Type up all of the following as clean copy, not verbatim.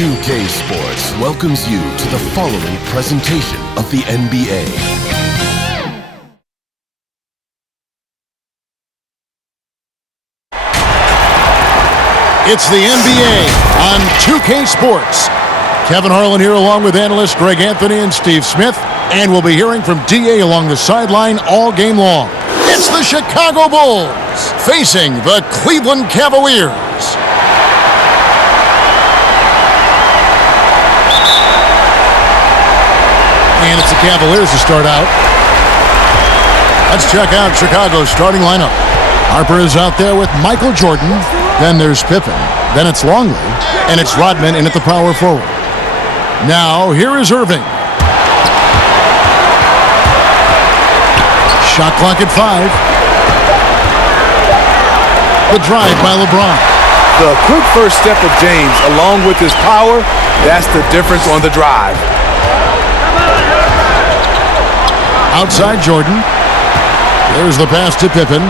S2K Sports welcomes you to the following presentation of the NBA. It's the NBA on 2K Sports. Kevin Harlan here along with analysts Greg Anthony and Steve Smith. And we'll be hearing from DA along the sideline all game long. It's the Chicago Bulls facing the Cleveland Cavaliers. And it's the Cavaliers to start out. Let's check out Chicago's starting lineup. Harper is out there with Michael Jordan. Then there's Pippen. Then it's Longley. And it's Rodman in at the power forward. Now, here is Irving. Shot clock at 5. The drive by LeBron. The quick first step of James, along with his power, that's the difference on the drive. Outside Jordan. There's the pass to Pippen.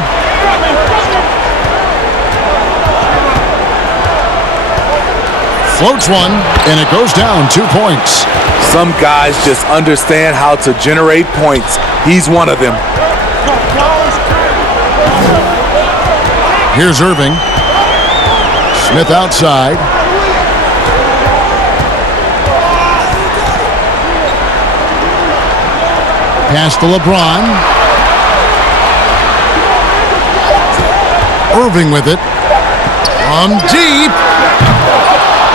Floats one, and it goes down 2 points. Some guys just understand how to generate points. He's one of them. Here's Irving. Smith outside. Pass to LeBron. Irving with it. From deep.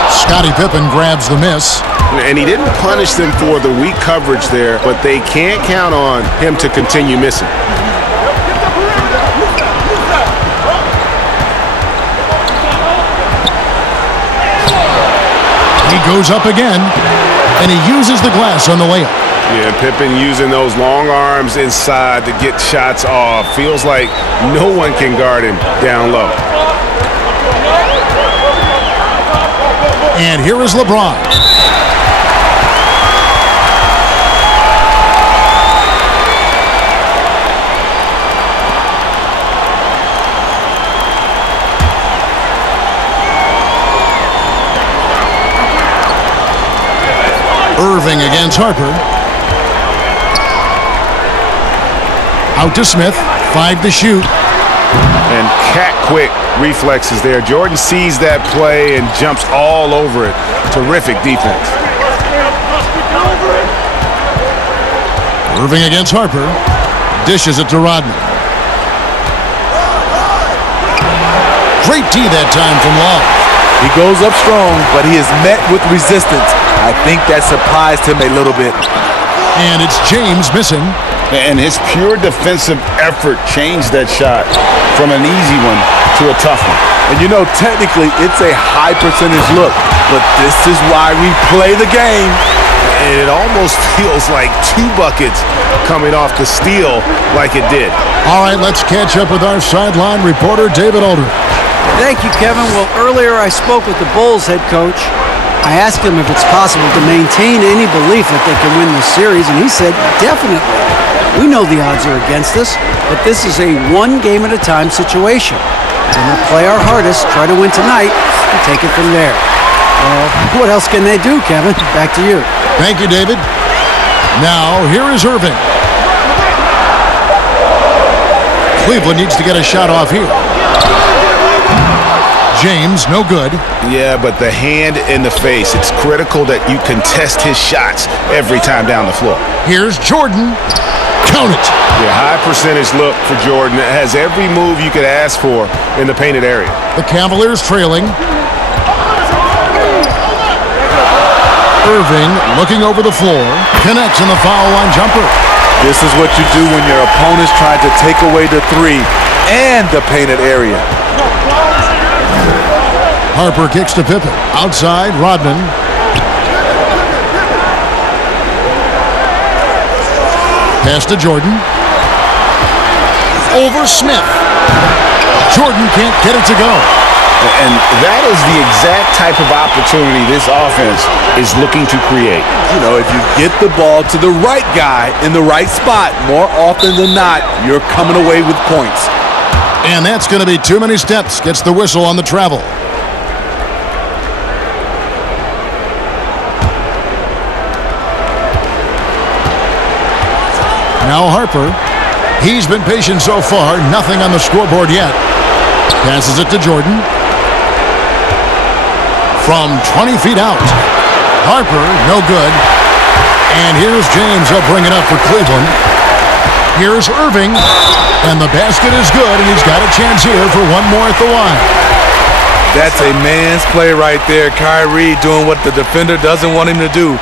Scottie Pippen grabs the miss. And he didn't punish them for the weak coverage there, but they can't count on him to continue missing. He goes up again, and he uses the glass on the layup. Yeah, Pippen using those long arms inside to get shots off. Feels like no one can guard him down low. And here is LeBron. Irving against Harper. Out to Smith. 5 to shoot. And cat-quick reflexes there. Jordan sees that play and jumps all over it. Terrific defense. Irving against Harper. Dishes it to Rodman. Great D that time from Love. He goes up strong, but he is met with resistance. I think that surprised him a little bit. And it's James missing. And his pure defensive effort changed that shot from an easy one to a tough one. And you know, technically, it's a high percentage look, but this is why we play the game. And it almost feels like 2 buckets coming off the steal like it did. All right, let's catch up with our sideline reporter, David Aldridge. Thank you, Kevin. Well, earlier I spoke with the Bulls head coach. I asked him if it's possible to maintain any belief that they can win this series, and he said, definitely. We know the odds are against us, but this is a one-game-at-a-time situation. We're going to play our hardest, try to win tonight, and take it from there. What else can they do, Kevin? Back to you. Thank you, David. Now, here is Irving. Cleveland needs to get a shot off here. James, no good. Yeah, but the hand in the face. It's critical that you contest his shots every time down the floor. Here's Jordan. Count it. Yeah, high percentage look for Jordan. It has every move you could ask for in the painted area. The Cavaliers trailing. Irving looking over the floor. Connects in the foul line jumper. This is what you do when your opponent's trying to take away the 3 and the painted area. Harper kicks to Pippen. Outside, Rodman. Pass to Jordan. Over Smith. Jordan can't get it to go. And that is the exact type of opportunity this offense is looking to create. You know, if you get the ball to the right guy in the right spot, more often than not, you're coming away with points. And that's going to be too many steps. Gets the whistle on the travel. Now Harper. He's been patient so far. Nothing on the scoreboard yet. Passes it to Jordan. From 20 feet out. Harper, no good. And here's James. He'll bring it up for Cleveland. Here's Irving. And the basket is good, and he's got a chance here for one more at the line. That's a man's play right there. Kyrie doing what the defender doesn't want him to do.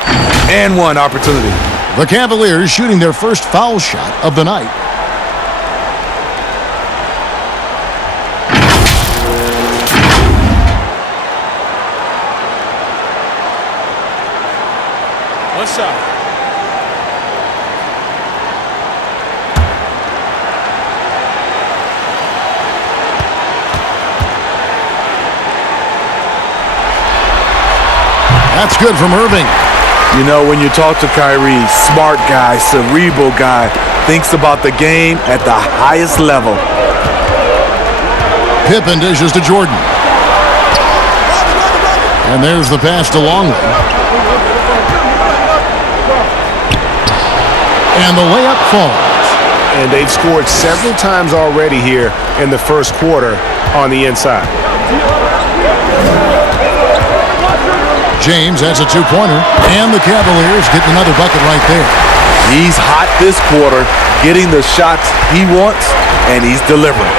And one opportunity. The Cavaliers shooting their first foul shot of the night. One shot. That's good from Irving. You know, when you talk to Kyrie, smart guy, cerebral guy, thinks about the game at the highest level. Pippen dishes to Jordan. And there's the pass to Longley. And the layup falls. And they've scored several times already here in the first quarter on the inside. James has a two-pointer, and the Cavaliers get another bucket right there. He's hot this quarter, getting the shots he wants, and he's delivering.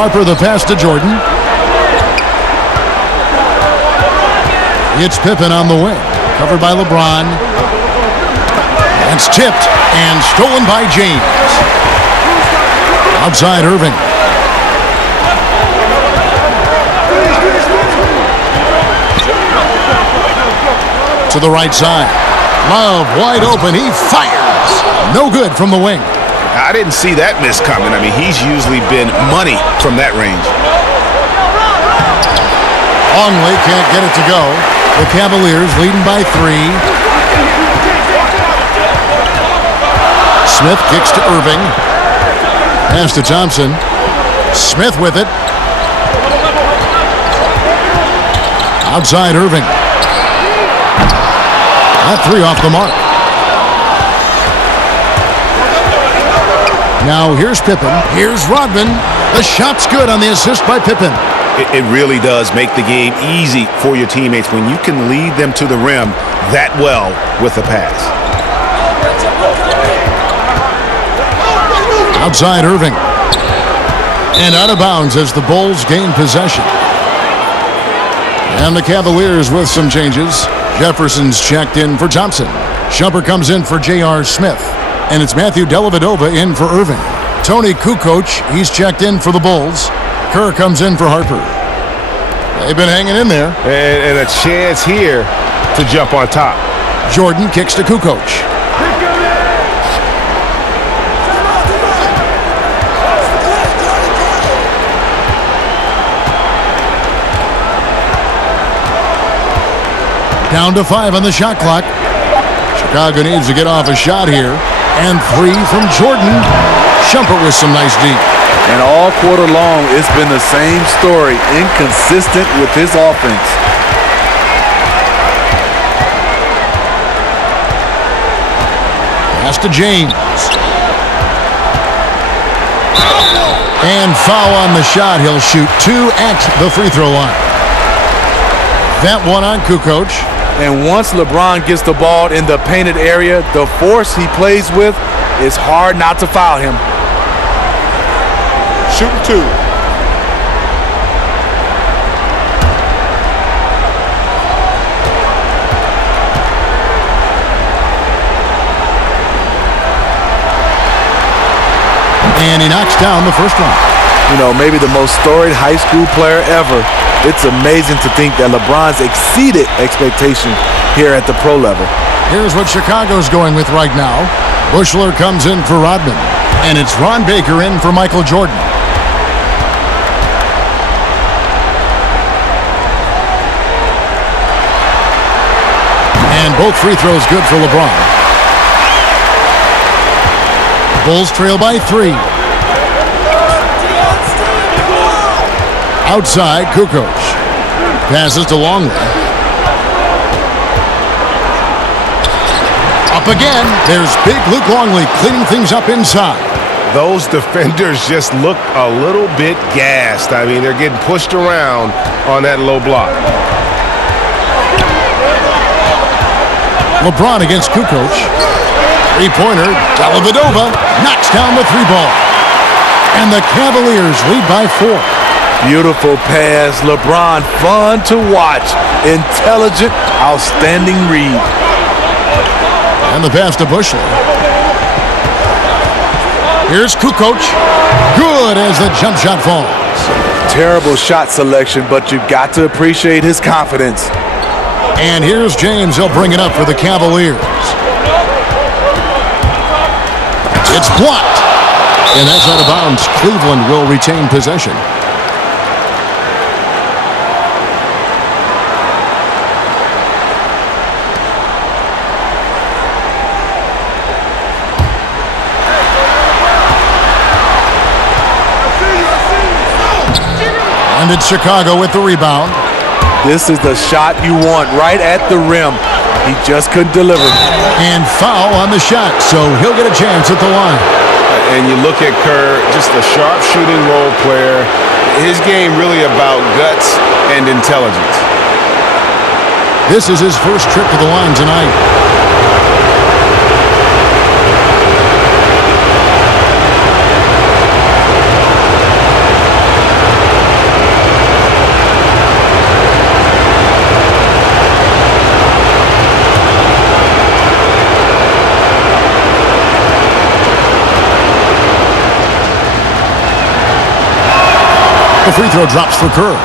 Harper the pass to Jordan. It's Pippen on the wing, covered by LeBron. It's tipped and stolen by James. Outside Irving. To the right side. Love wide open. He fires. No good from the wing. I didn't see that miss coming. I mean, he's usually been money from that range. Longley can't get it to go. The Cavaliers leading by 3. Smith kicks to Irving. Pass to Thompson. Smith with it. Outside Irving. That 3 off the mark. Now here's Pippen. Here's Rodman. The shot's good on the assist by Pippen. It really does make the game easy for your teammates when you can lead them to the rim that well with a pass. Outside Irving. And out of bounds as the Bulls gain possession. And the Cavaliers with some changes. Jefferson's checked in for Thompson. Shumpert comes in for J.R. Smith. And it's Matthew Dellavedova in for Irving. Tony Kukoc, he's checked in for the Bulls. Kerr comes in for Harper. They've been hanging in there. And a chance here to jump on top. Jordan kicks to Kukoc. Down to 5 on the shot clock. Chicago needs to get off a shot here. And 3 from Jordan. Shumpert with some nice deep. And all quarter long, it's been the same story. Inconsistent with his offense. Pass to James. And foul on the shot. He'll shoot 2 at the free throw line. That one on Kukoc. And once LeBron gets the ball in the painted area, the force he plays with, it's hard not to foul him. Shooting 2. And he knocks down the first one. You know, maybe the most storied high school player ever. It's amazing to think that LeBron's exceeded expectation here at the pro level. Here's what Chicago's going with right now. Bushler comes in for Rodman. And it's Ron Baker in for Michael Jordan. And both free throws good for LeBron. Bulls trail by 3. Outside, Kukoc. Passes to Longley. A Up again. There's big Luke Longley cleaning things up inside. Those defenders just look a little bit gassed. I mean, they're getting pushed around on that low block. LeBron against Kukoc. Three-pointer. Dellavedova knocks down the three ball. And the Cavaliers lead by 4. Beautiful pass. LeBron, fun to watch. Intelligent, outstanding read. And the pass to Bushley. Here's Kukoc. Good as the jump shot falls. Terrible shot selection, but you've got to appreciate his confidence. And here's James. He'll bring it up for the Cavaliers. It's blocked. And that's out of bounds. Cleveland will retain possession. And it's Chicago with the rebound. This is the shot you want right at the rim. He just couldn't deliver. And foul on the shot, so he'll get a chance at the line. And you look at Kerr, just a sharp shooting role player. His game really about guts and intelligence. This is his first trip to the line tonight. The free throw drops for Kerr.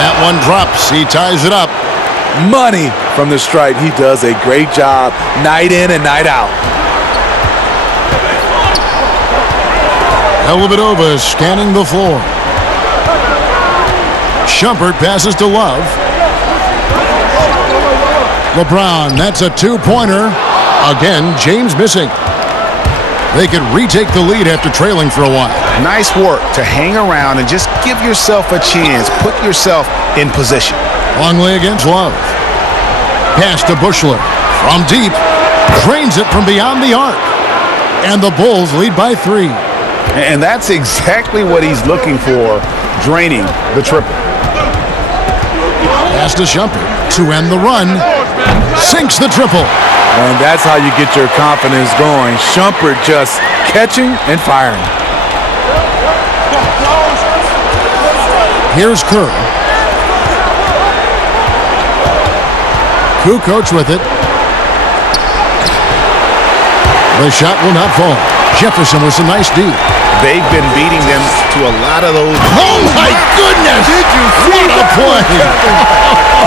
That one drops. He ties it up. Money from the stripe. He does a great job night in and night out. Dellavedova is scanning the floor. Shumpert passes to Love. LeBron, that's a two-pointer. Again, James missing. They could retake the lead after trailing for a while. Nice work to hang around and just give yourself a chance. Put yourself in position. Longley against Love. Pass to Bushler. From deep. Drains it from beyond the arc. And the Bulls lead by 3. And that's exactly what he's looking for, draining the triple. Pass to Shumpert to end the run. Sinks the triple. And that's how you get your confidence going. Shumpert just catching and firing. Here's Kerr. Kukoc with it. The shot will not fall. Jefferson with some nice D. They've been beating them to a lot of those. Oh my goodness! Did you see what a play?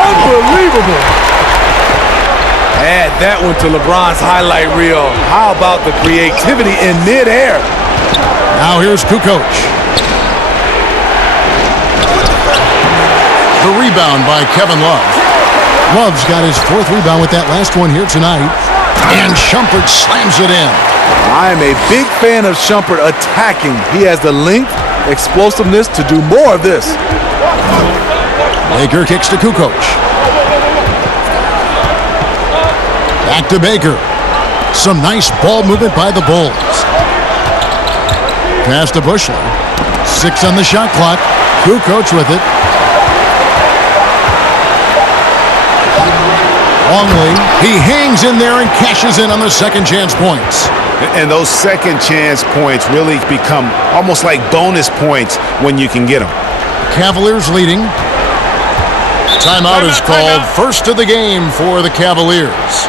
Unbelievable. Add that one to LeBron's highlight reel. How about the creativity in midair? Now here's Kukoc. The rebound by Kevin Love. Love's got his 4th rebound with that last one here tonight. And Shumpert slams it in. I am a big fan of Shumpert attacking. He has the length, explosiveness to do more of this. Baker kicks to Kukoc. Back to Baker. Some nice ball movement by the Bulls. Pass to Bushler. 6 on the shot clock. Kukoc with it. Longley, he hangs in there and cashes in on the second chance points. And those second chance points really become almost like bonus points when you can get them. Cavaliers leading. Timeout is called. First of the game for the Cavaliers.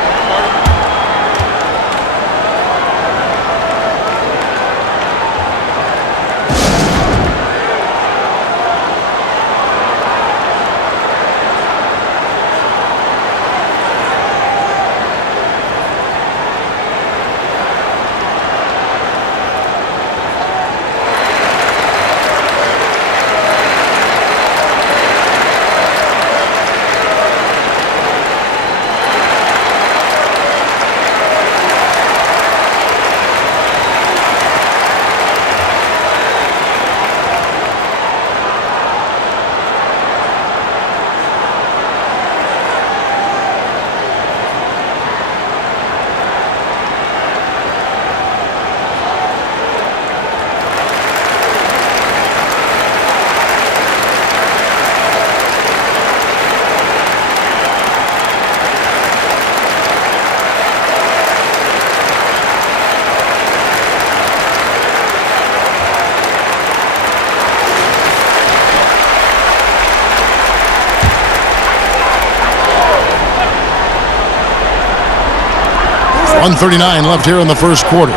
1:39 left here in the first quarter.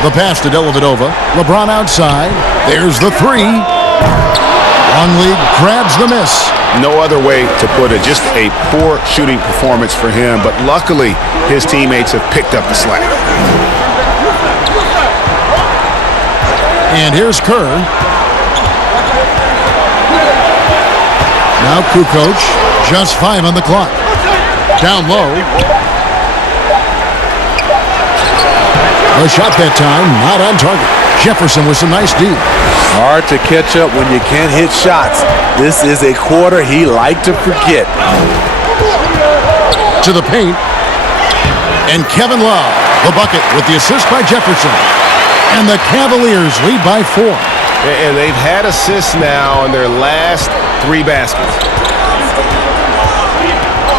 The pass to Dellavedova. LeBron outside. There's the three. Longley grabs the miss. No other way to put it. Just a poor shooting performance for him, but luckily his teammates have picked up the slack. And here's Kerr. Now Kukoc, just 5 on the clock. Down low. A shot that time, not on target. Jefferson with some nice D. Hard to catch up when you can't hit shots. This is a quarter he liked to forget. To the paint. And Kevin Love, the bucket with the assist by Jefferson. And the Cavaliers lead by 4. And they've had assists now in their last 3 baskets.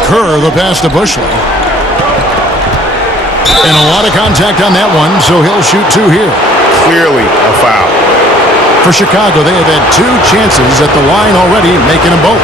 Kerr, the pass to Bushley. And a lot of contact on that one, so he'll shoot 2 here. Clearly a foul. For Chicago, they have had 2 chances at the line already, making them both.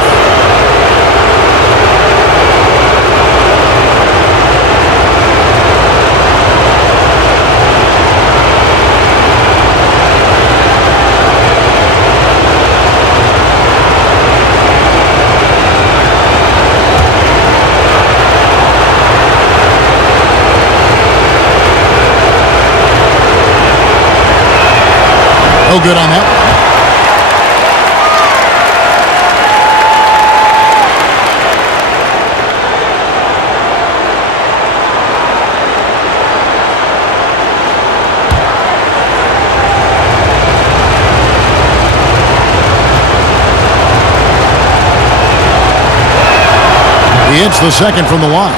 No good on that one. He hits the second from the line.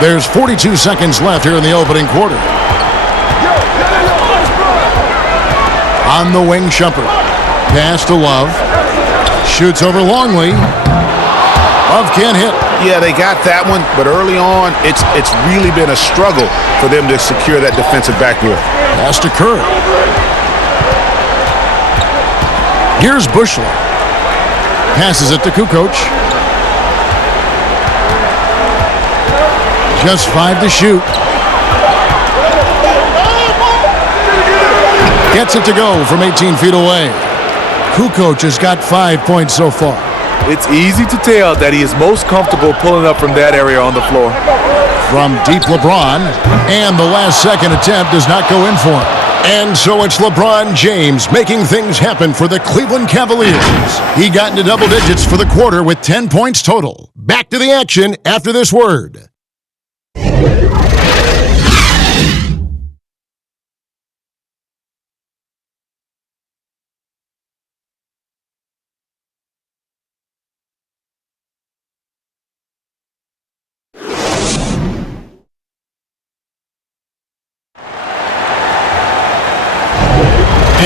There's 42 seconds left here in the opening quarter. On the wing, Shumpert. Pass to Love. Shoots over Longley. Love can't hit. Yeah, they got that one, but early on, it's really been a struggle for them to secure that defensive backboard. Pass to Kerr. Here's Bushley. Passes it to Kukoc. Just 5 to shoot. Gets it to go from 18 feet away. Kukoc has got 5 points so far. It's easy to tell that he is most comfortable pulling up from that area on the floor. From deep LeBron, and the last second attempt does not go in for him. And so it's LeBron James making things happen for the Cleveland Cavaliers. He got into double digits for the quarter with 10 points total. Back to the action after this word.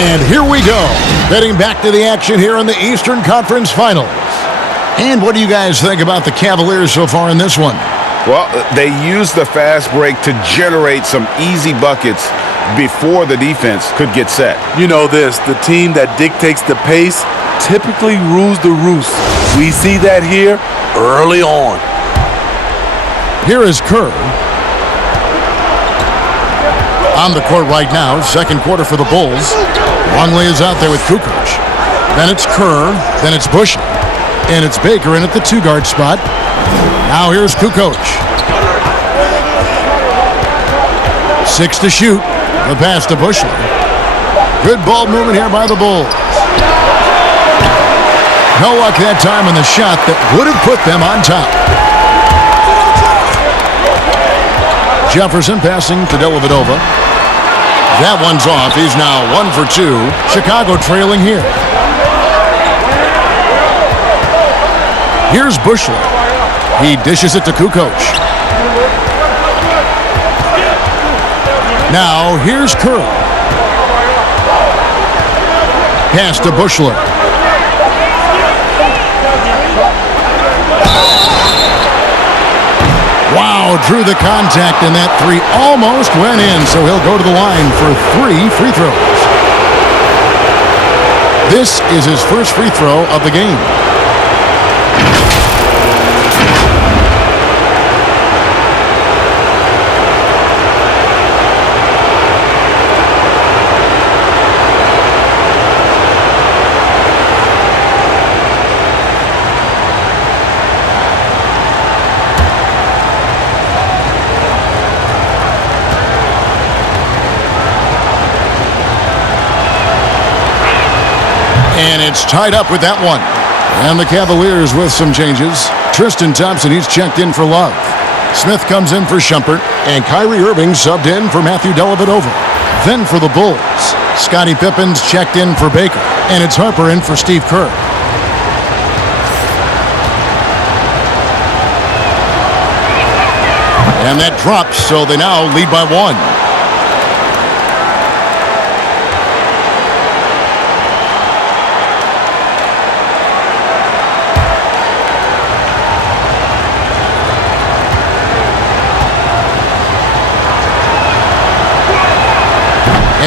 And here we go, heading back to the action here in the Eastern Conference Finals. And what do you guys think about the Cavaliers so far in this one? Well, they used the fast break to generate some easy buckets before the defense could get set. You know this, the team that dictates the pace typically rules the roost. We see that here early on. Here is Kerr. On the court right now, second quarter for the Bulls. Longley is out there with Kukoc. Then it's Kerr, then it's Bushley. And it's Baker in at the 2-guard spot. Now here's Kukoc. 6 to shoot. The pass to Bushley. Good ball movement here by the Bulls. No luck that time on the shot that would have put them on top. Jefferson passing to Dellavedova. That one's off. He's now 1 for 2. Chicago trailing here. Here's Bushley. He dishes it to Kukoc. Now here's Kerr. Pass to Bushley. Wow, drew the contact, and that 3 almost went in, so he'll go to the line for 3 free throws. This is his first free throw of the game. And it's tied up with that one. And the Cavaliers with some changes. Tristan Thompson, he's checked in for Love. Smith comes in for Shumpert. And Kyrie Irving subbed in for Matthew Dellavedova. Then for the Bulls, Scottie Pippen's checked in for Baker. And it's Harper in for Steve Kerr. And that drops, so they now lead by 1.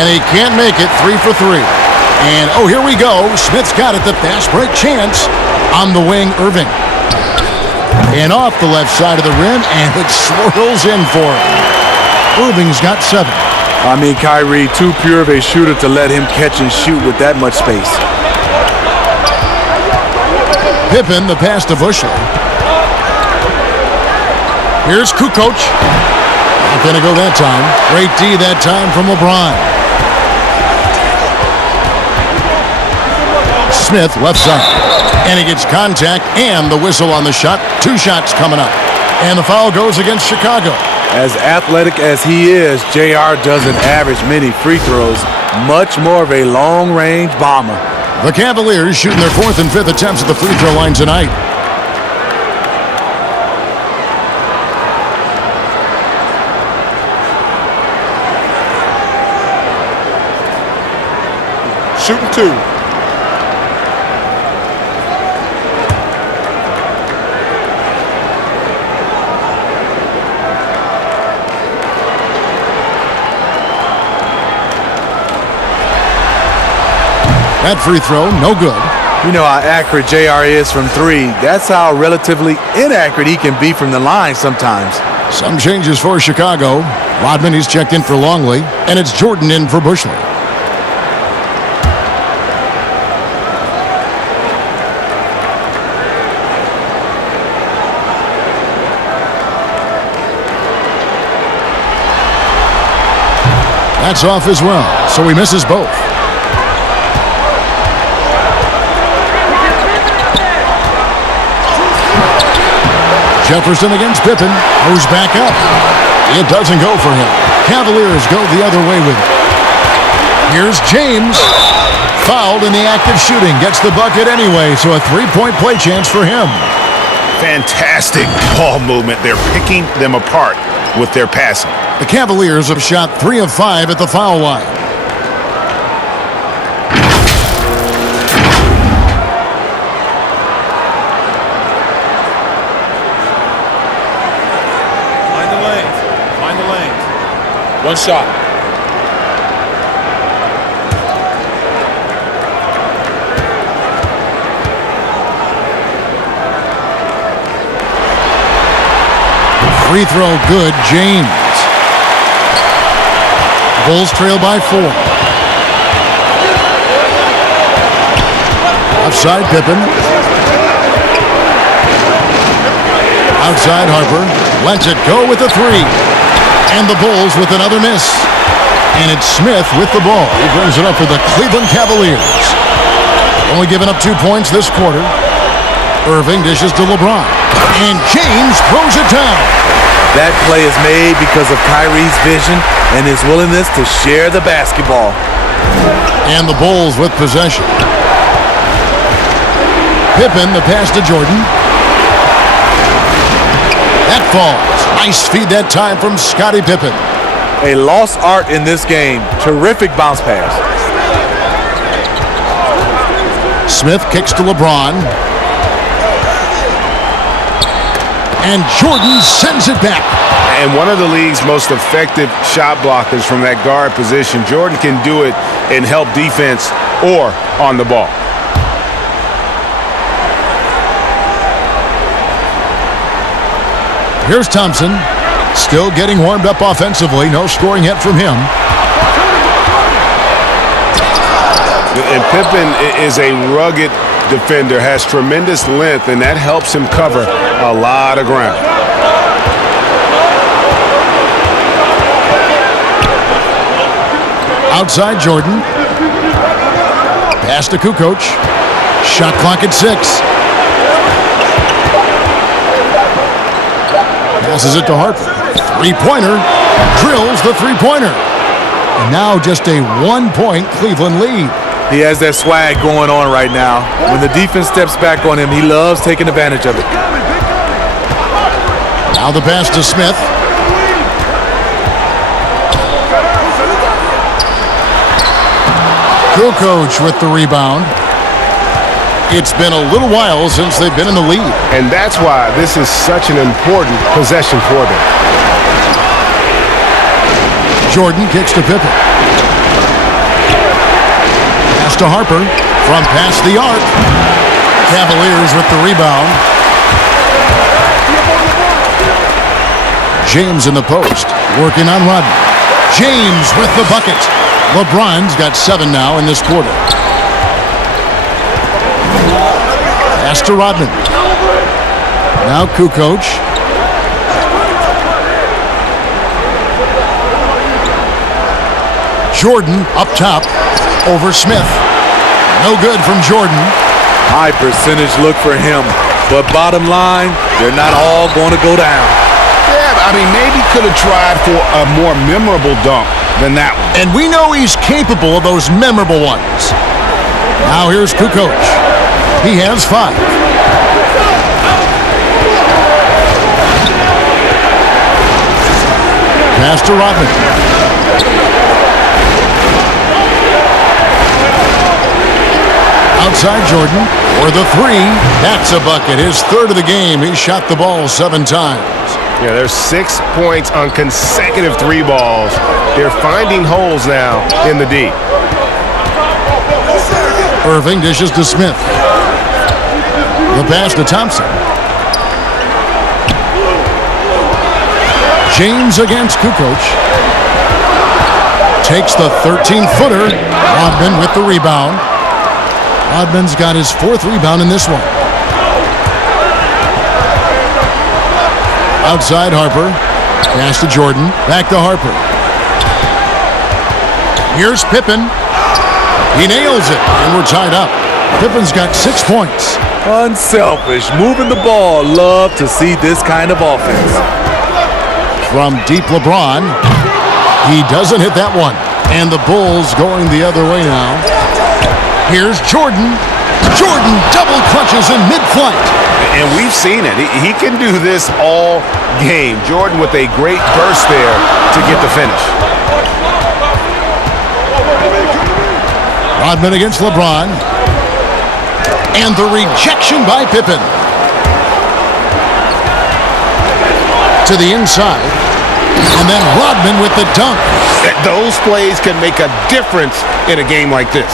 And he can't make it. 3 for 3. And, oh, here we go. Smith's got it. The fast break chance on the wing, Irving. And off the left side of the rim, and it swirls in for him. Irving's got 7. I mean, Kyrie, too pure of a shooter to let him catch and shoot with that much space. Pippen, the pass to Bushley. Here's Kukoc. Not going to go that time. Great D that time from LeBron. Smith, left side. And he gets contact and the whistle on the shot. 2 shots coming up. And the foul goes against Chicago. As athletic as he is, JR doesn't average many free throws. Much more of a long-range bomber. The Cavaliers shooting their 4th and 5th attempts at the free throw line tonight. Shooting 2. That free throw, no good. You know how accurate JR is from 3. That's how relatively inaccurate he can be from the line sometimes. Some changes for Chicago. Rodman, he's checked in for Longley. And it's Jordan in for Bushley. That's off as well, so he misses both. Jefferson against Pippen. Goes back up. It doesn't go for him. Cavaliers go the other way with it. Here's James. Fouled in the act of shooting. Gets the bucket anyway, so a 3-point play chance for him. Fantastic ball movement. They're picking them apart with their passing. The Cavaliers have shot 3 of 5 at the foul line. Find the lanes. 1 shot. Free throw good, James. Bulls trail by 4. Outside Pippen. Outside Harper. Lets it go with a 3. And the Bulls with another miss. And it's Smith with the ball. He brings it up for the Cleveland Cavaliers. Only giving up 2 points this quarter. Irving dishes to LeBron. And James throws it down. That play is made because of Kyrie's vision and his willingness to share the basketball. And the Bulls with possession. Pippen, the pass to Jordan. That falls. Nice feed that time from Scottie Pippen. A lost art in this game. Terrific bounce pass. Smith kicks to LeBron. And Jordan sends it back. And one of the league's most effective shot blockers from that guard position. Jordan can do it in help defense or on the ball. Here's Thompson. Still getting warmed up offensively. No scoring yet from him. And Pippen is a rugged defender, has tremendous length, and that helps him cover a lot of ground. Outside Jordan. Pass to Kukoc. Shot clock at 6. Passes it to Harper. Three-pointer. Drills the three-pointer. And now just a 1-point Cleveland lead. He has that swag going on right now. When the defense steps back on him, he loves taking advantage of it. Now the pass to Smith. Kukoc with the rebound. It's been a little while since they've been in the lead. And that's why this is such an important possession for them. Jordan kicks to Pippen. Pass to Harper from past the arc. Cavaliers with the rebound. James in the post, working on Rodman. James with the bucket. LeBron's got 7 now in this quarter. Pass to Rodman. Now Kukoc. Jordan up top over Smith. No good from Jordan. High percentage look for him. But bottom line, they're not all going to go down. Yeah, I mean, maybe could have tried for a more memorable dunk than that one. And we know he's capable of those memorable ones. Now here's Kukoc. He has 5. Pass to Rodman. Outside Jordan for the 3. That's a bucket. His 3rd of the game. He shot the ball 7 times. Yeah, there's 6 points on consecutive 3 balls. They're finding holes now in the D. Irving dishes to Smith. The pass to Thompson. James against Kukoc. Takes the 13-footer. Rodman with the rebound. Rodman's got his 4th rebound in this one. Outside Harper. Pass to Jordan. Back to Harper. Here's Pippen. He nails it, and we're tied up. Pippen's got 6 points. Unselfish, moving the ball. Love to see this kind of offense. From deep LeBron. He doesn't hit that one. And the Bulls going the other way now. Here's Jordan. Jordan double clutches in mid-flight. And we've seen it. He can do this all game. Jordan with a great burst there to get the finish. Rodman against LeBron. And the rejection by Pippen. To the inside. And then Rodman with the dunk. Those plays can make a difference in a game like this.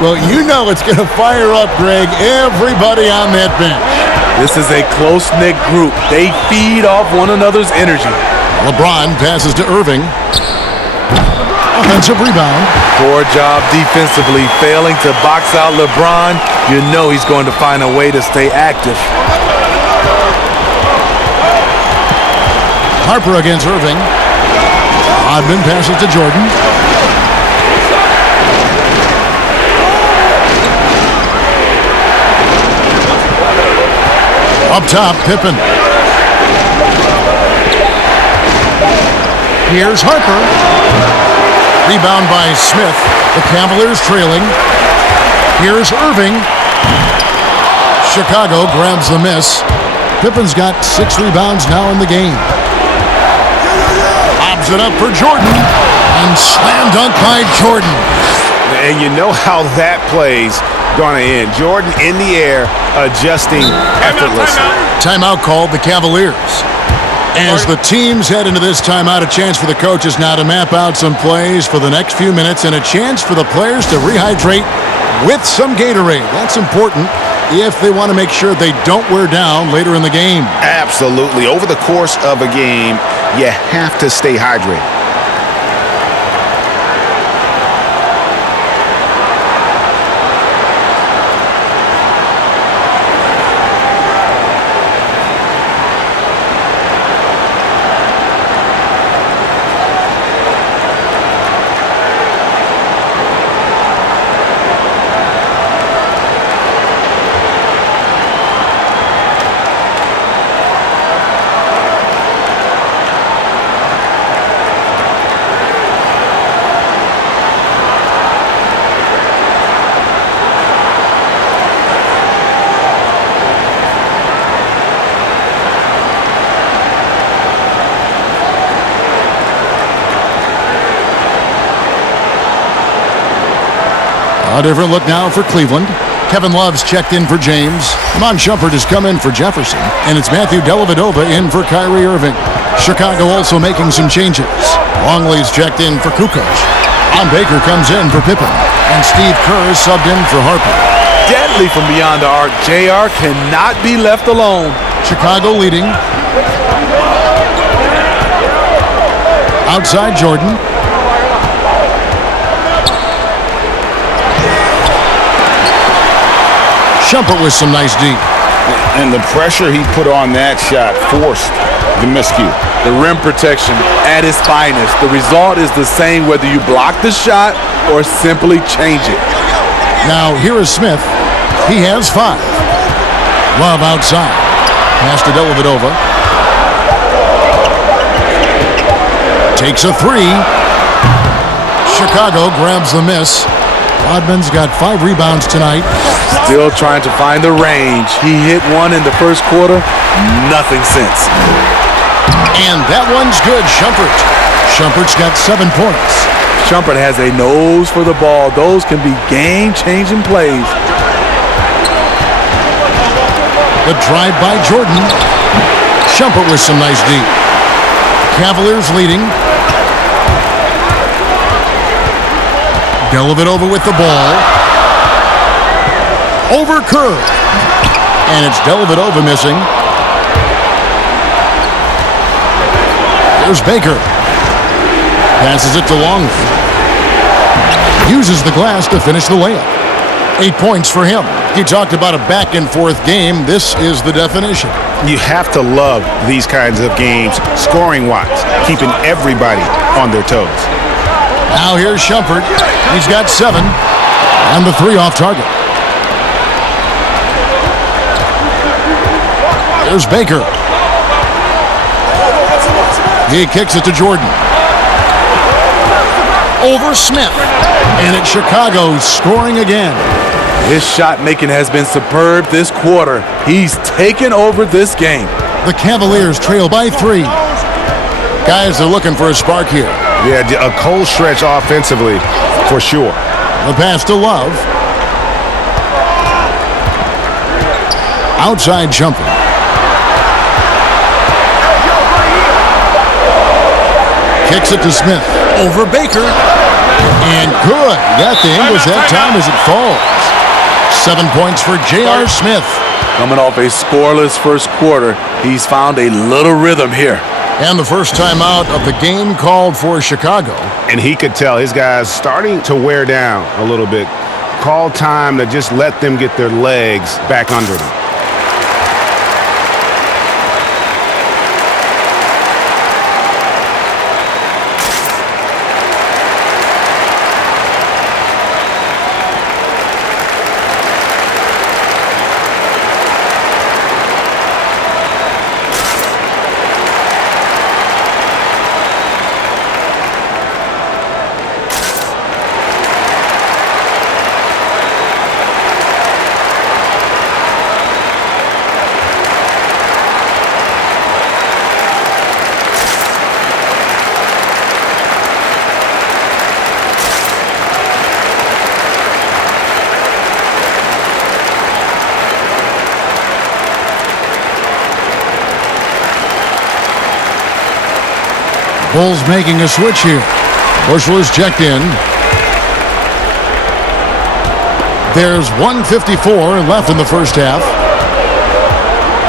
Well, you know it's going to fire up, Greg, everybody on that bench. This is a close-knit group. They feed off one another's energy. LeBron passes to Irving. Offensive rebound. Poor job defensively, failing to box out LeBron. You know he's going to find a way to stay active. Harper against Irving. Rodman passes to Jordan. Up top, Pippen. Here's Harper. Rebound by Smith. The Cavaliers trailing. Here's Irving. Chicago grabs the miss. Pippen's got 6 rebounds now in the game. Lobs it up for Jordan. And slam dunk by Jordan. And you know how that play's going to end. Jordan in the air, adjusting effortlessly. Timeout called the Cavaliers. As the teams head into this timeout, a chance for the coaches now to map out some plays for the next few minutes and a chance for the players to rehydrate with some Gatorade. That's important if they want to make sure they don't wear down later in the game. Absolutely. Over the course of a game, you have to stay hydrated. A different look now for Cleveland. Kevin Love's checked in for James. Mon Shumpert has come in for Jefferson. And it's Matthew Dellavedova in for Kyrie Irving. Chicago also making some changes. Longley's checked in for Kukoc. Ron Baker comes in for Pippen. And Steve Kerr is subbed in for Harper. Deadly from beyond the arc. JR cannot be left alone. Chicago leading. Outside Jordan. Shumpert with some nice deep. And the pressure he put on that shot forced the miscue. The rim protection at its finest. The result is the same whether you block the shot or simply change it. Now here is Smith. He has 5. Love outside. Pass to Dellavedova. Takes a 3. Chicago grabs the miss. Rodman's got 5 rebounds tonight. Still trying to find the range. He hit one in the first quarter. Nothing since. And that one's good, Shumpert. Shumpert's got 7 points. Shumpert has a nose for the ball. Those can be game-changing plays. The drive by Jordan. Shumpert with some nice deep. Cavaliers leading. Dellavedova with the ball. Over Kerr. And it's Dellavedova missing. There's Baker. Passes it to Longley. Uses the glass to finish the layup. 8 points for him. He talked about a back-and-forth game. This is the definition. You have to love these kinds of games, scoring-wise, keeping everybody on their toes. Now here's Shumpert. He's got 7. And the 3 off target. There's Baker. He kicks it to Jordan. Over Smith. And it's Chicago scoring again. His shot making has been superb this quarter. He's taken over this game. The Cavaliers trail by 3. Guys are looking for a spark here. Yeah, a cold stretch offensively, for sure. The pass to Love. Outside Shumpert. Kicks it to Smith. Over Baker. And good. Got the English that time as it falls. 7 points for J.R. Smith. Coming off a scoreless first quarter, he's found a little rhythm here. And the first time out of the game called for Chicago. And he could tell his guys starting to wear down a little bit. Call time to just let them get their legs back under them. Bulls making a switch here. Bushler's checked in. There's 1:54 left in the first half.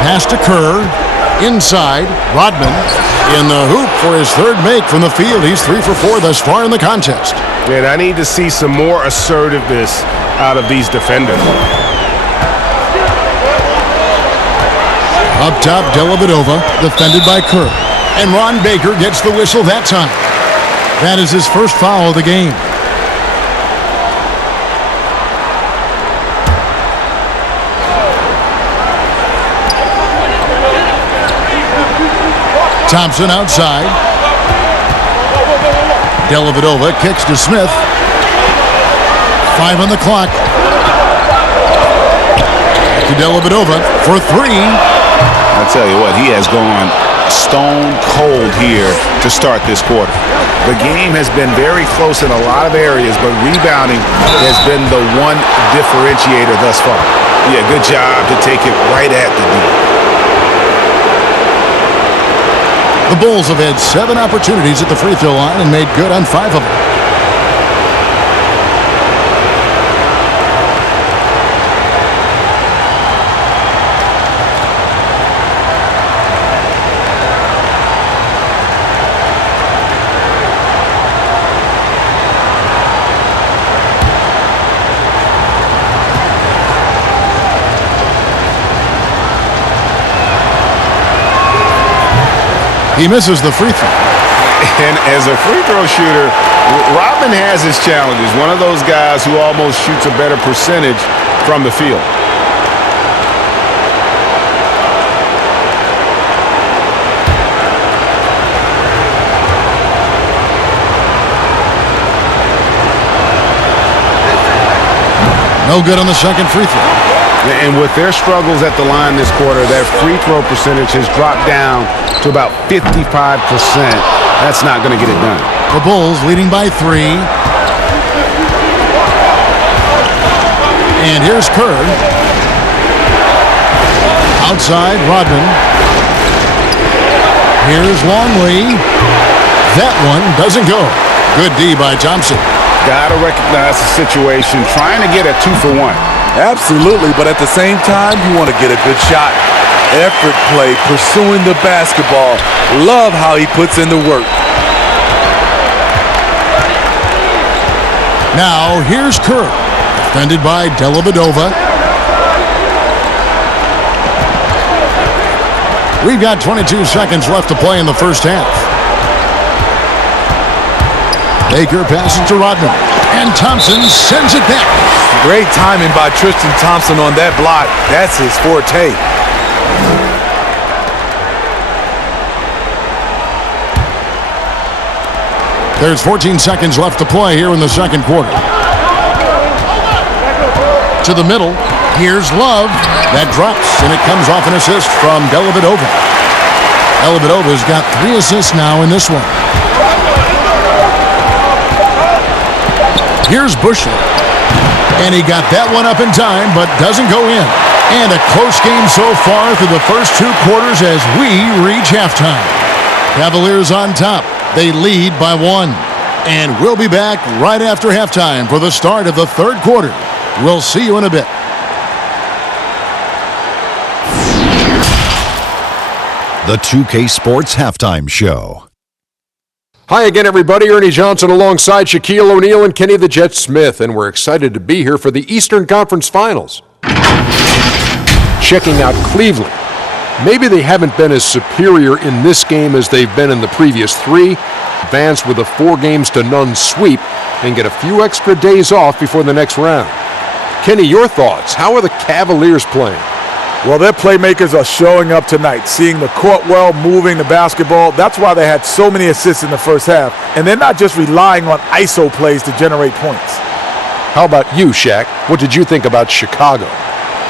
Pass to Kerr. Inside. Rodman in the hoop for his 3rd make from the field. He's 3 for 4 thus far in the contest. And I need to see some more assertiveness out of these defenders. Up top, Dellavedova, defended by Kerr. And Ron Baker gets the whistle that time. That is his first foul of the game. Thompson outside. Dellavedova kicks to Smith. 5 on the clock. To Dellavedova for 3. I tell you what, he has gone stone cold here to start this quarter. The game has been very close in a lot of areas, but rebounding has been the one differentiator thus far. Yeah, good job to take it right at the D. The Bulls have had 7 opportunities at the free throw line and made good on 5 of them. He misses the free throw. And as a free throw shooter, Rodman has his challenges. One of those guys who almost shoots a better percentage from the field. No good on the second free throw. And with their struggles at the line this quarter, that free throw percentage has dropped down to about 55%. That's not going to get it done. The Bulls leading by 3. And here's Kerr. Outside, Rodman. Here's Longley. That one doesn't go. Good D by Thompson. Got to recognize the situation, trying to get a 2-for-1. Absolutely, but at the same time, you want to get a good shot. Effort play, pursuing the basketball. Love how he puts in the work. Now, here's Kerr, defended by Dellavedova. We've got 22 seconds left to play in the first half. Baker passes to Rodman, and Thompson sends it back. Great timing by Tristan Thompson on that block. That's his forte. There's 14 seconds left to play here in the second quarter. To the middle. Here's Love. That drops, and it comes off an assist from Dellavedova. Dellavedova's got 3 assists now in this one. Here's Bushley. And he got that one up in time, but doesn't go in. And a close game so far through the first 2 quarters as we reach halftime. Cavaliers on top. They lead by 1. And we'll be back right after halftime for the start of the third quarter. We'll see you in a bit. The 2K Sports Halftime Show. Hi again, everybody. Ernie Johnson alongside Shaquille O'Neal and Kenny the Jet Smith, and we're excited to be here for the Eastern Conference Finals. Checking out Cleveland. Maybe they haven't been as superior in this game as they've been in the previous 3. Advance with a 4-0 sweep and get a few extra days off before the next round. Kenny, your thoughts? How are the Cavaliers playing? Well, their playmakers are showing up tonight, seeing the court well, moving the basketball. That's why they had so many assists in the first half. And they're not just relying on ISO plays to generate points. How about you, Shaq? What did you think about Chicago?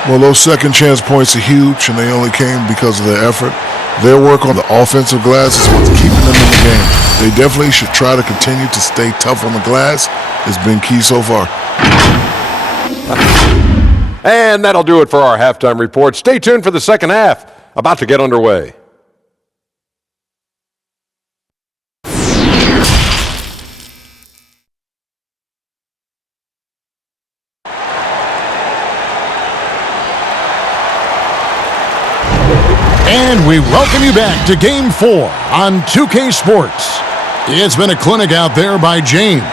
Well, those second chance points are huge, and they only came because of their effort. Their work on the offensive glass is what's keeping them in the game. They definitely should try to continue to stay tough on the glass. It's been key so far. And that'll do it for our halftime report. Stay tuned for the second half, about to get underway. And we welcome you back to Game 4 on 2K Sports. It's been a clinic out there by James.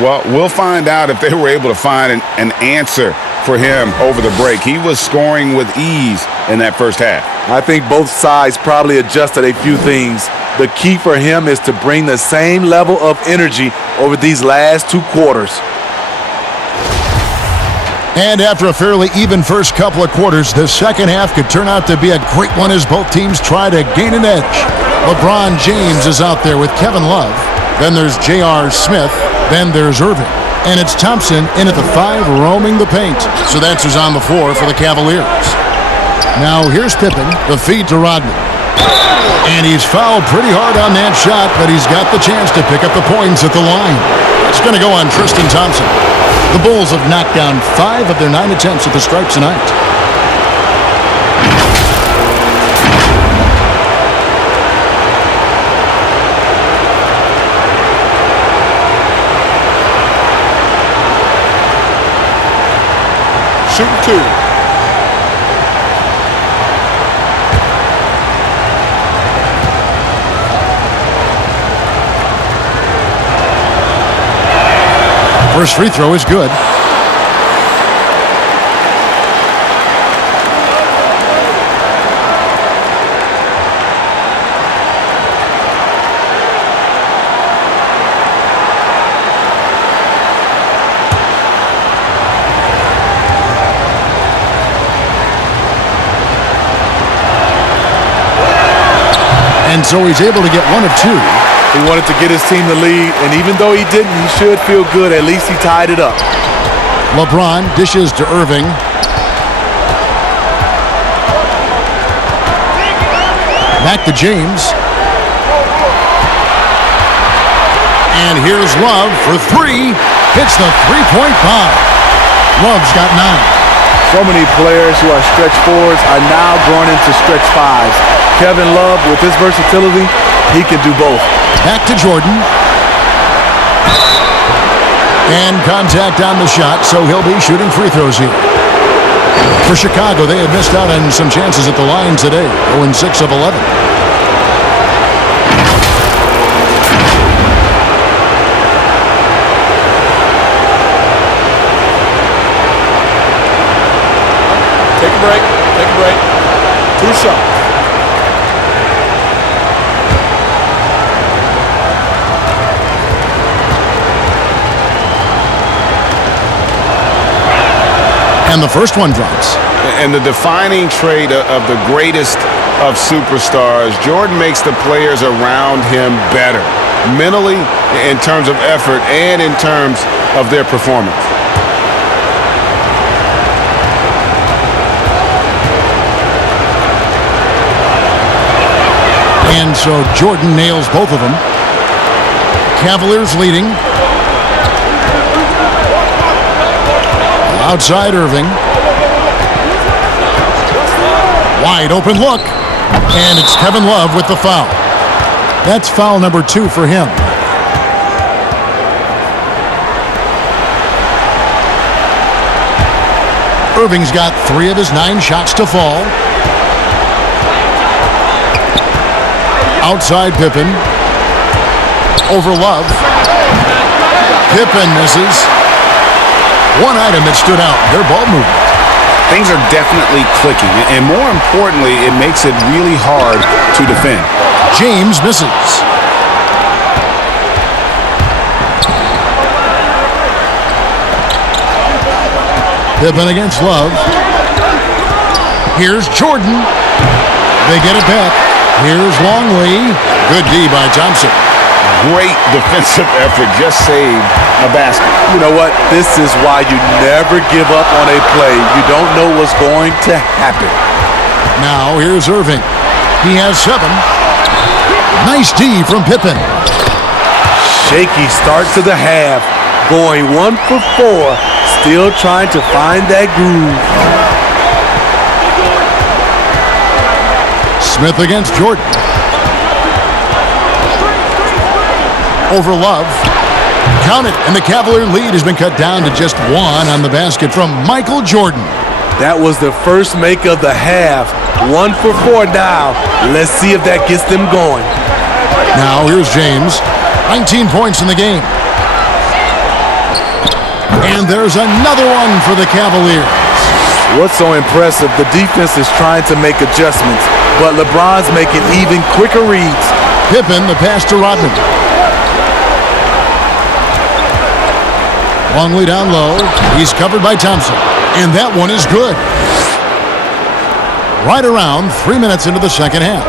Well, we'll find out if they were able to find an answer for him over the break. He was scoring with ease in that first half. I think both sides probably adjusted a few things. The key for him is to bring the same level of energy over these last 2 quarters. And after a fairly even first couple of quarters, the second half could turn out to be a great one as both teams try to gain an edge. LeBron James is out there with Kevin Love. Then there's J.R. Smith. Then there's Irving. And it's Thompson in at the 5 roaming the paint. So that's who's on the floor for the Cavaliers. Now here's Pippen, the feed to Rodman. And he's fouled pretty hard on that shot, but he's got the chance to pick up the points at the line. It's going to go on Tristan Thompson. The Bulls have knocked down 5 of their 9 attempts at the stripe tonight. Shooting 2. First free throw is good. And so he's able to get 1 of 2. He wanted to get his team the lead, and even though he didn't, he should feel good. At least he tied it up. LeBron dishes to Irving. Back to James. And here's Love for 3. Hits the three-point bomb. Love's got 9. So many players who are stretch 4s are now going into stretch 5s. Kevin Love, with his versatility, he can do both. Back to Jordan. And contact on the shot, so he'll be shooting free throws here. For Chicago, they have missed out on some chances at the line today, going 6 of 11. Take a break. Take a break. 2 shots. And the first one drops. And the defining trait of the greatest of superstars, Jordan makes the players around him better, mentally, in terms of effort, and in terms of their performance. And so Jordan nails both of them. Cavaliers leading. Outside Irving. Wide open look. And it's Kevin Love with the foul. That's foul number 2 for him. Irving's got 3 of his 9 shots to fall. Outside Pippen. Over Love. Pippen misses. One item that stood out, their ball movement. Things are definitely clicking, and more importantly, it makes it really hard to defend. James misses. Pippen against Love. Here's Jordan. They get it back. Here's Longley. Good D by Thompson. Great defensive effort, just saved a basket. You know what? This is why you never give up on a play. You don't know what's going to happen. Now here's Irving. He has 7. Nice D from Pippen. Shaky start to the half. Going 1 for 4. Still trying to find that groove. Smith against Jordan. Over Love. Count it, and the Cavalier lead has been cut down to just 1 on the basket from Michael Jordan. That was the first make of the half. 1 for 4 now. Let's see if that gets them going. Now here's James. 19 points in the game. And there's another one for the Cavaliers. What's so impressive, the defense is trying to make adjustments, but LeBron's making even quicker reads. Pippen, the pass to Rodman. Longley down low. He's covered by Thompson. And that one is good. Right around 3 minutes into the second half.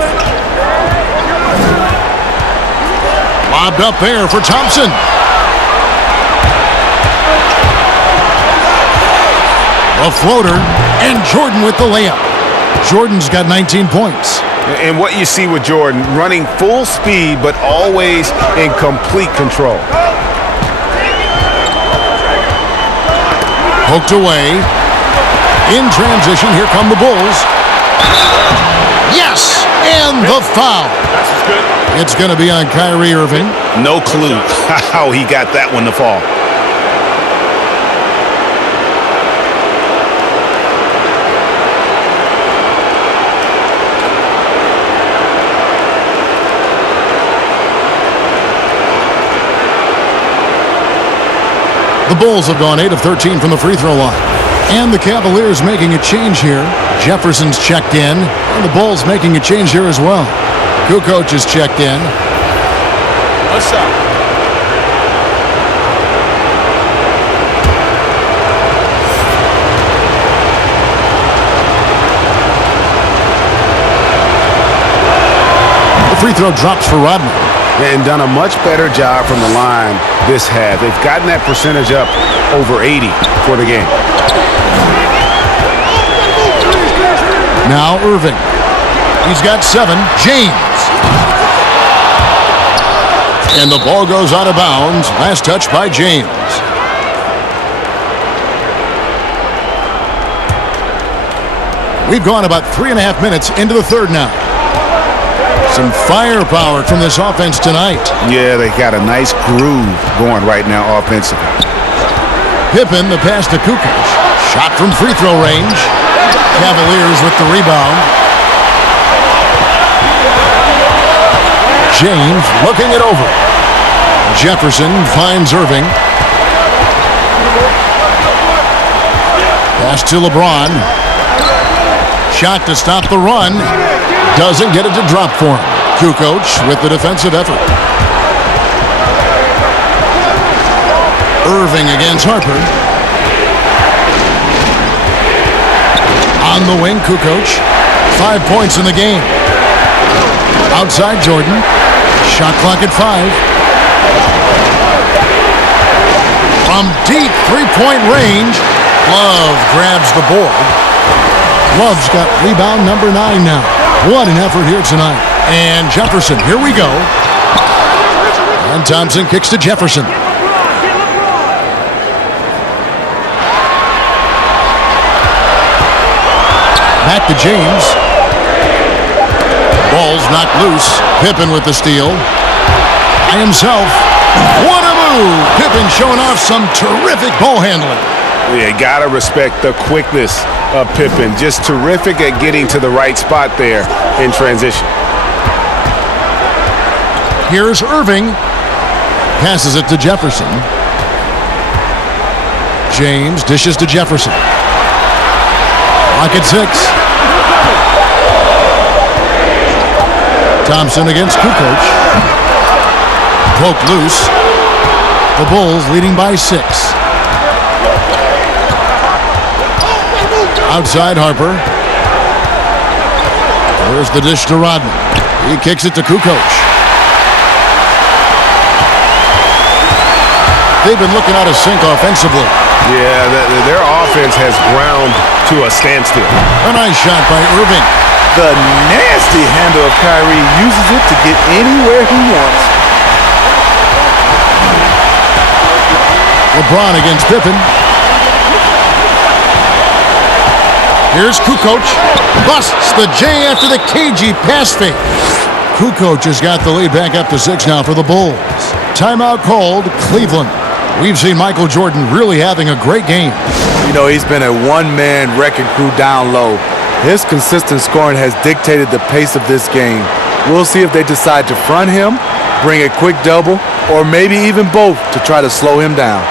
Lobbed up there for Thompson. A floater, and Jordan with the layup. Jordan's got 19 points. And what you see with Jordan, running full speed, but always in complete control. Poked away. In transition, here come the Bulls. Yes! And the foul. It's going to be on Kyrie Irving. No clue how he got that one to fall. The Bulls have gone 8 of 13 from the free throw line. And the Cavaliers making a change here. Jefferson's checked in. And the Bulls making a change here as well. Kukoc is checked in. What's up? The free throw drops for Rodman. And done a much better job from the line this half. They've gotten that percentage up over 80 for the game. Now Irving. He's got 7. James. And the ball goes out of bounds. Last touch by James. We've gone about 3.5 minutes into the third now. Some firepower from this offense tonight. Yeah, they got a nice groove going right now offensively. Pippen, the pass to Kukoc. Shot from free throw range. Cavaliers with the rebound. James looking it over. Jefferson finds Irving. Pass to LeBron. Shot to stop the run. Doesn't get it to drop for him. Kukoc with the defensive effort. Irving against Harper. On the wing, Kukoc. 5 points in the game. Outside Jordan. Shot clock at 5. From deep three-point range, Love grabs the board. Love's got rebound number 9 now. What an effort here tonight. And Jefferson, here we go. And Thompson kicks to Jefferson. Back to James. Ball's knocked loose. Pippen with the steal. By himself. What a move. Pippen showing off some terrific ball handling. Yeah, gotta respect the quickness of Pippen. Just terrific at getting to the right spot there in transition. Here's Irving. Passes it to Jefferson. James dishes to Jefferson. Clock at 6. Thompson against Kukoc. Poked loose. The Bulls leading by 6. Outside Harper. There's the dish to Rodman. He kicks it to Kukoc. They've been looking out of sync offensively. Yeah, their offense has ground to a standstill. A nice shot by Irving. The nasty handle of Kyrie uses it to get anywhere he wants. LeBron against Pippen. Here's Kukoc. Busts the J after the cagey pass fake. Kukoc has got the lead back up to 6 now for the Bulls. Timeout called, Cleveland. We've seen Michael Jordan really having a great game. You know, he's been a one-man wrecking crew down low. His consistent scoring has dictated the pace of this game. We'll see if they decide to front him, bring a quick double, or maybe even both to try to slow him down.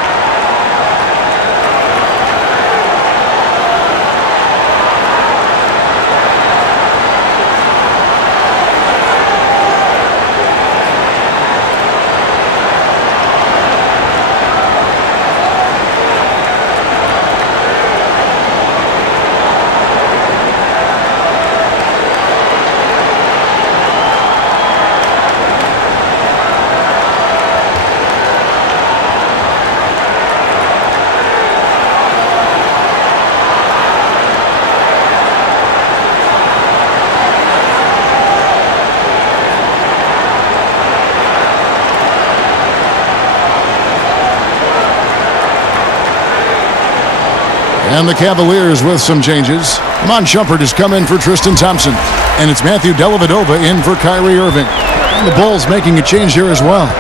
And the Cavaliers with some changes. Mon Shumpert has come in for Tristan Thompson. And it's Matthew Dellavedova in for Kyrie Irving. And the Bulls making a change here as well.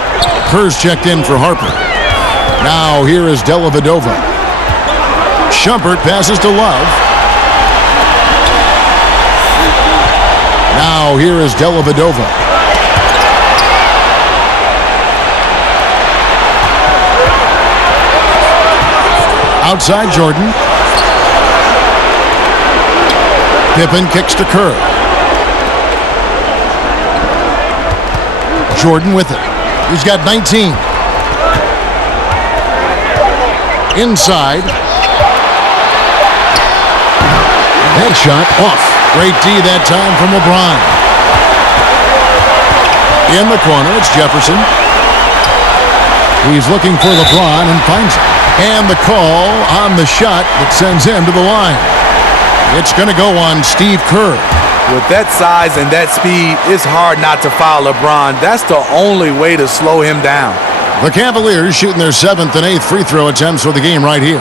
Kerr's checked in for Harper. Now here is Dellavedova. Shumpert passes to Love. Now here is Dellavedova. Outside Jordan. Pippen kicks to Kerr. Jordan with it. He's got 19. Inside. Headshot off. Great D that time from LeBron. In the corner, it's Jefferson. He's looking for LeBron and finds him. And the call on the shot that sends him to the line. It's going to go on Steve Kerr. With that size and that speed, it's hard not to foul LeBron. That's the only way to slow him down. The Cavaliers shooting their 7th and 8th free throw attempts for the game right here.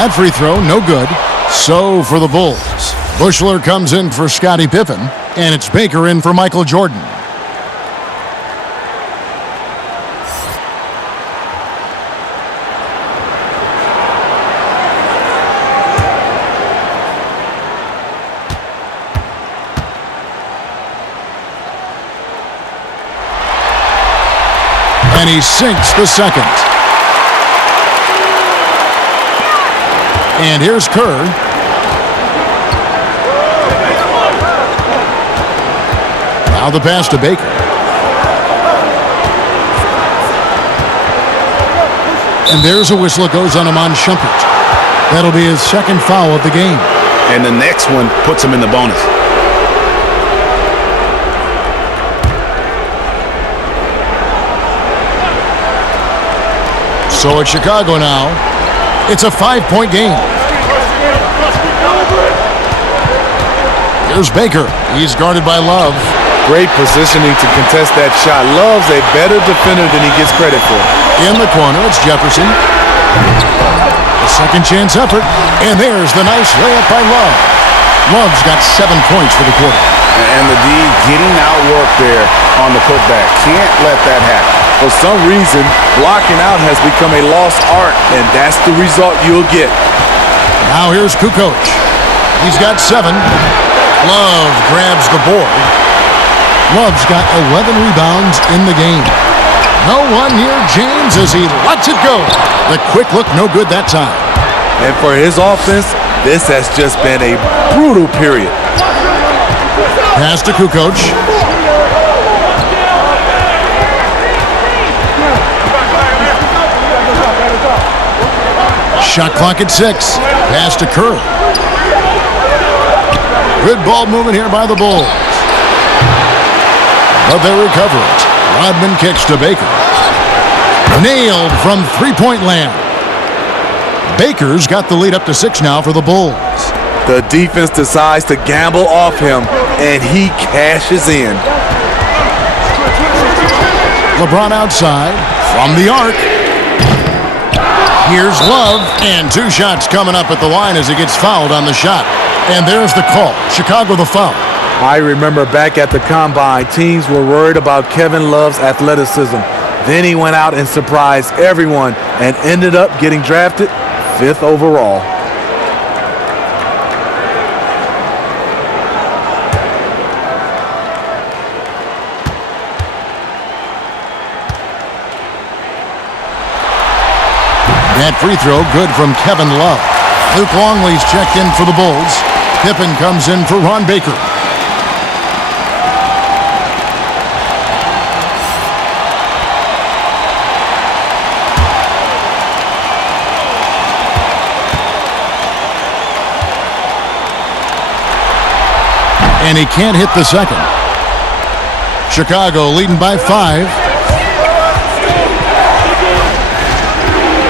That free throw, no good. So for the Bulls, Buechler comes in for Scottie Pippen, and it's Baker in for Michael Jordan. And he sinks the second. And here's Kerr. Now the pass to Baker. And there's a whistle. It goes on Mon Shumpert. That'll be his second foul of the game. And the next one puts him in the bonus. So it's Chicago now. It's a 5-point game. Here's Baker. He's guarded by Love. Great positioning to contest that shot. Love's a better defender than he gets credit for. In the corner, it's Jefferson. A second chance effort. And there's the nice layup by Love. Love's got 7 points for the quarter. And the D getting outworked there on the putback. Can't let that happen. For some reason, blocking out has become a lost art, and that's the result you'll get. Now here's Kukoc. He's got 7. Love grabs the board. Love's got 11 rebounds in the game. No one near James as he lets it go. The quick look, no good that time. And for his offense, this has just been a brutal period. Pass to Kukoc. Shot clock at 6. Pass to Kerr. Good ball movement here by the Bulls. But they recover it. Rodman kicks to Baker. Nailed from three-point land. Baker's got the lead up to 6 now for the Bulls. The defense decides to gamble off him, and he cashes in. LeBron outside from the arc. Here's Love, and 2 shots coming up at the line as he gets fouled on the shot. And there's the call. Chicago the foul. I remember back at the Combine, teams were worried about Kevin Love's athleticism. Then he went out and surprised everyone and ended up getting drafted 5th overall. That free throw good from Kevin Love. Luke Longley's checked in for the Bulls. Pippen comes in for Ron Baker. And he can't hit the second. Chicago leading by 5.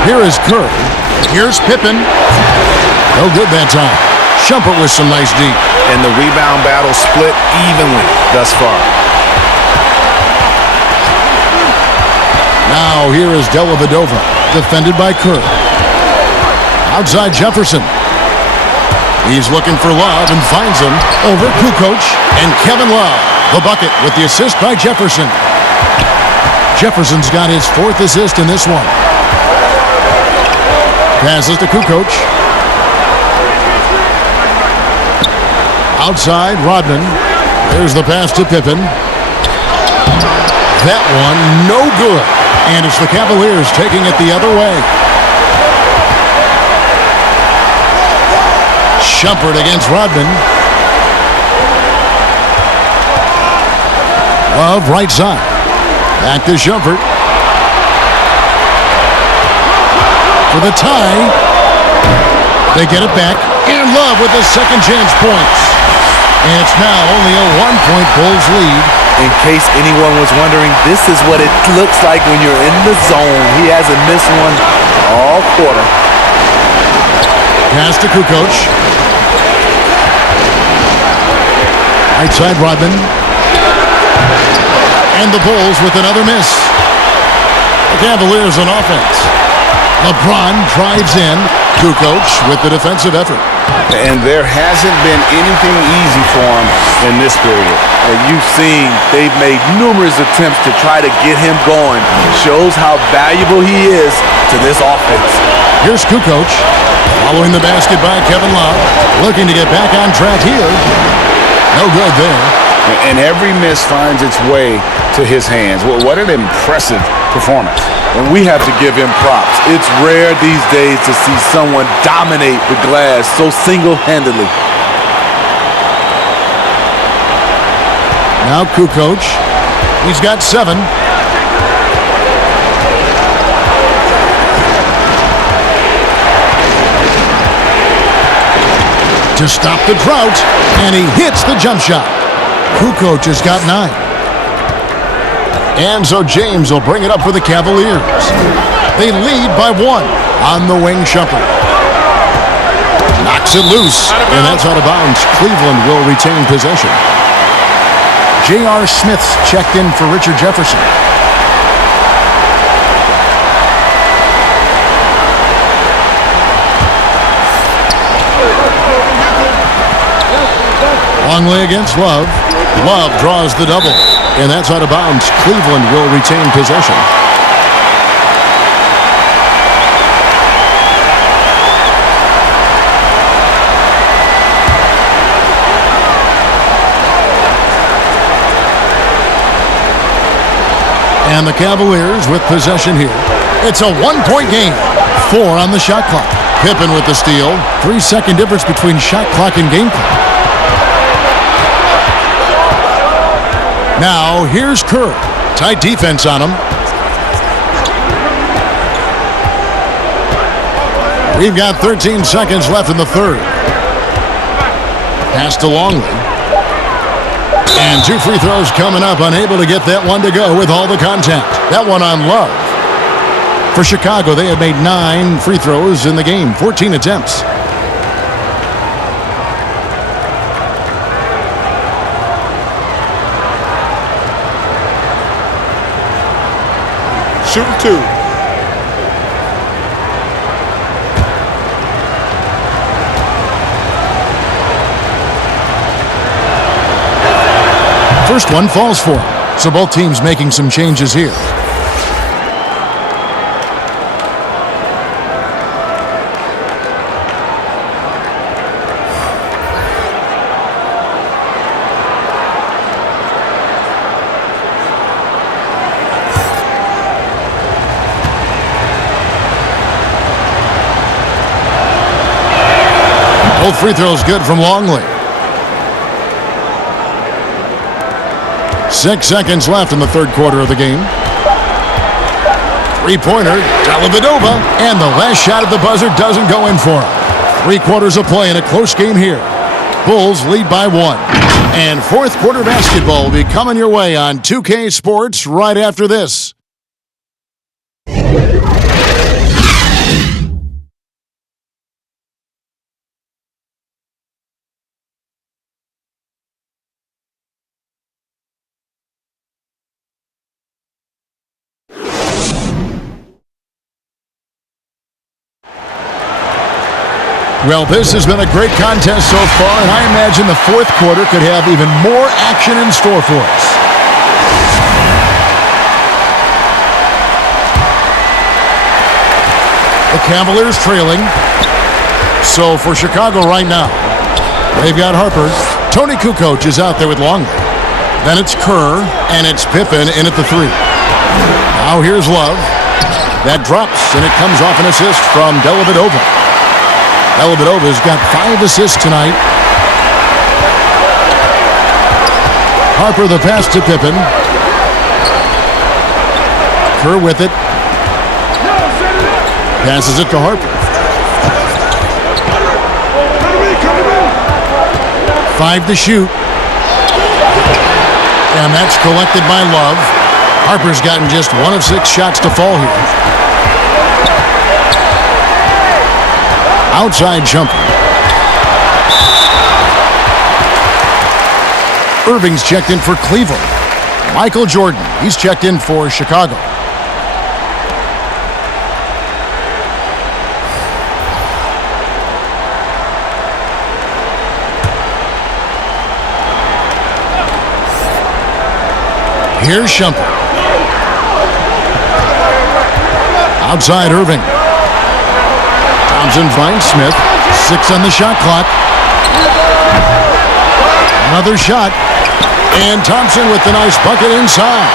Here is Kerr. Here's Pippen. No good that time. Shumpert with some nice deep. And the rebound battle split evenly thus far. Now here is Dellavedova, defended by Kerr. Outside Jefferson. He's looking for Love and finds him over Kukoc and Kevin Love. The bucket with the assist by Jefferson. Jefferson's got his 4th assist in this one. Passes to Kukoc. Outside Rodman. There's the pass to Pippen. That one no good. And it's the Cavaliers taking it the other way. Shumpert against Rodman. Love right side. Back to Shumpert. For the tie. They get it back. And Love with the second chance points. And it's now only a 1-point Bulls lead. In case anyone was wondering, this is what it looks like when you're in the zone. He hasn't missed one all quarter. Pass to Kukoc. Right side Rodman. And the Bulls with another miss. The Cavaliers on offense. LeBron drives in. Kukoc with the defensive effort. And there hasn't been anything easy for him in this period. And you've seen they've made numerous attempts to try to get him going. Shows how valuable he is to this offense. Here's Kukoc. Following the basket by Kevin Love. Looking to get back on track here. No good there. And every miss finds its way to his hands. What an impressive performance. And we have to give him props. It's rare these days to see someone dominate the glass so single-handedly. Now Kukoc. He's got 7. To stop the drought. And he hits the jump shot. Kukoc has got 9. And so James will bring it up for the Cavaliers. They lead by 1 on the wing. Shumpert knocks it loose, and that's out of bounds. Cleveland will retain possession. J.R. Smith's checked in for Richard Jefferson. Longley against Love. Love draws the double. And that's out of bounds. Cleveland will retain possession. And the Cavaliers with possession here. It's a 1-point game. 4 on the shot clock. Pippen with the steal. 3-second difference between shot clock and game clock. Now, here's Kerr. Tight defense on him. We've got 13 seconds left in the third. Pass to Longley. And 2 free throws coming up. Unable to get that one to go with all the contact. That one on Love. For Chicago, they have made 9 free throws in the game. 14 attempts. Shooting 2. First one falls for him. So both teams making some changes here. Both free throws good from Longley. 6 seconds left in the third quarter of the game. Three-pointer, Dellavedova, and the last shot at the buzzer doesn't go in for him. 3 quarters of play in a close game here. Bulls lead by 1. And fourth quarter basketball will be coming your way on 2K Sports right after this. Well, this has been a great contest so far, and I imagine the fourth quarter could have even more action in store for us. The Cavaliers trailing. So for Chicago right now, they've got Harper. Tony Kukoc is out there with Longley. Then it's Kerr, and it's Pippen in at the 3. Now here's Love. That drops, and it comes off an assist from Dellavedova. Dellavedova's got 5 assists tonight. Harper the pass to Pippen. Kerr with it. Passes it to Harper. 5 to shoot. And that's collected by Love. Harper's gotten just 1 of 6 shots to fall here. Outside jumper. Irving's checked in for Cleveland. Michael Jordan, he's checked in for Chicago. Here's Shumpert. Outside Irving. Thompson finds Smith. 6 on the shot clock. Another shot. And Thompson with the nice bucket inside.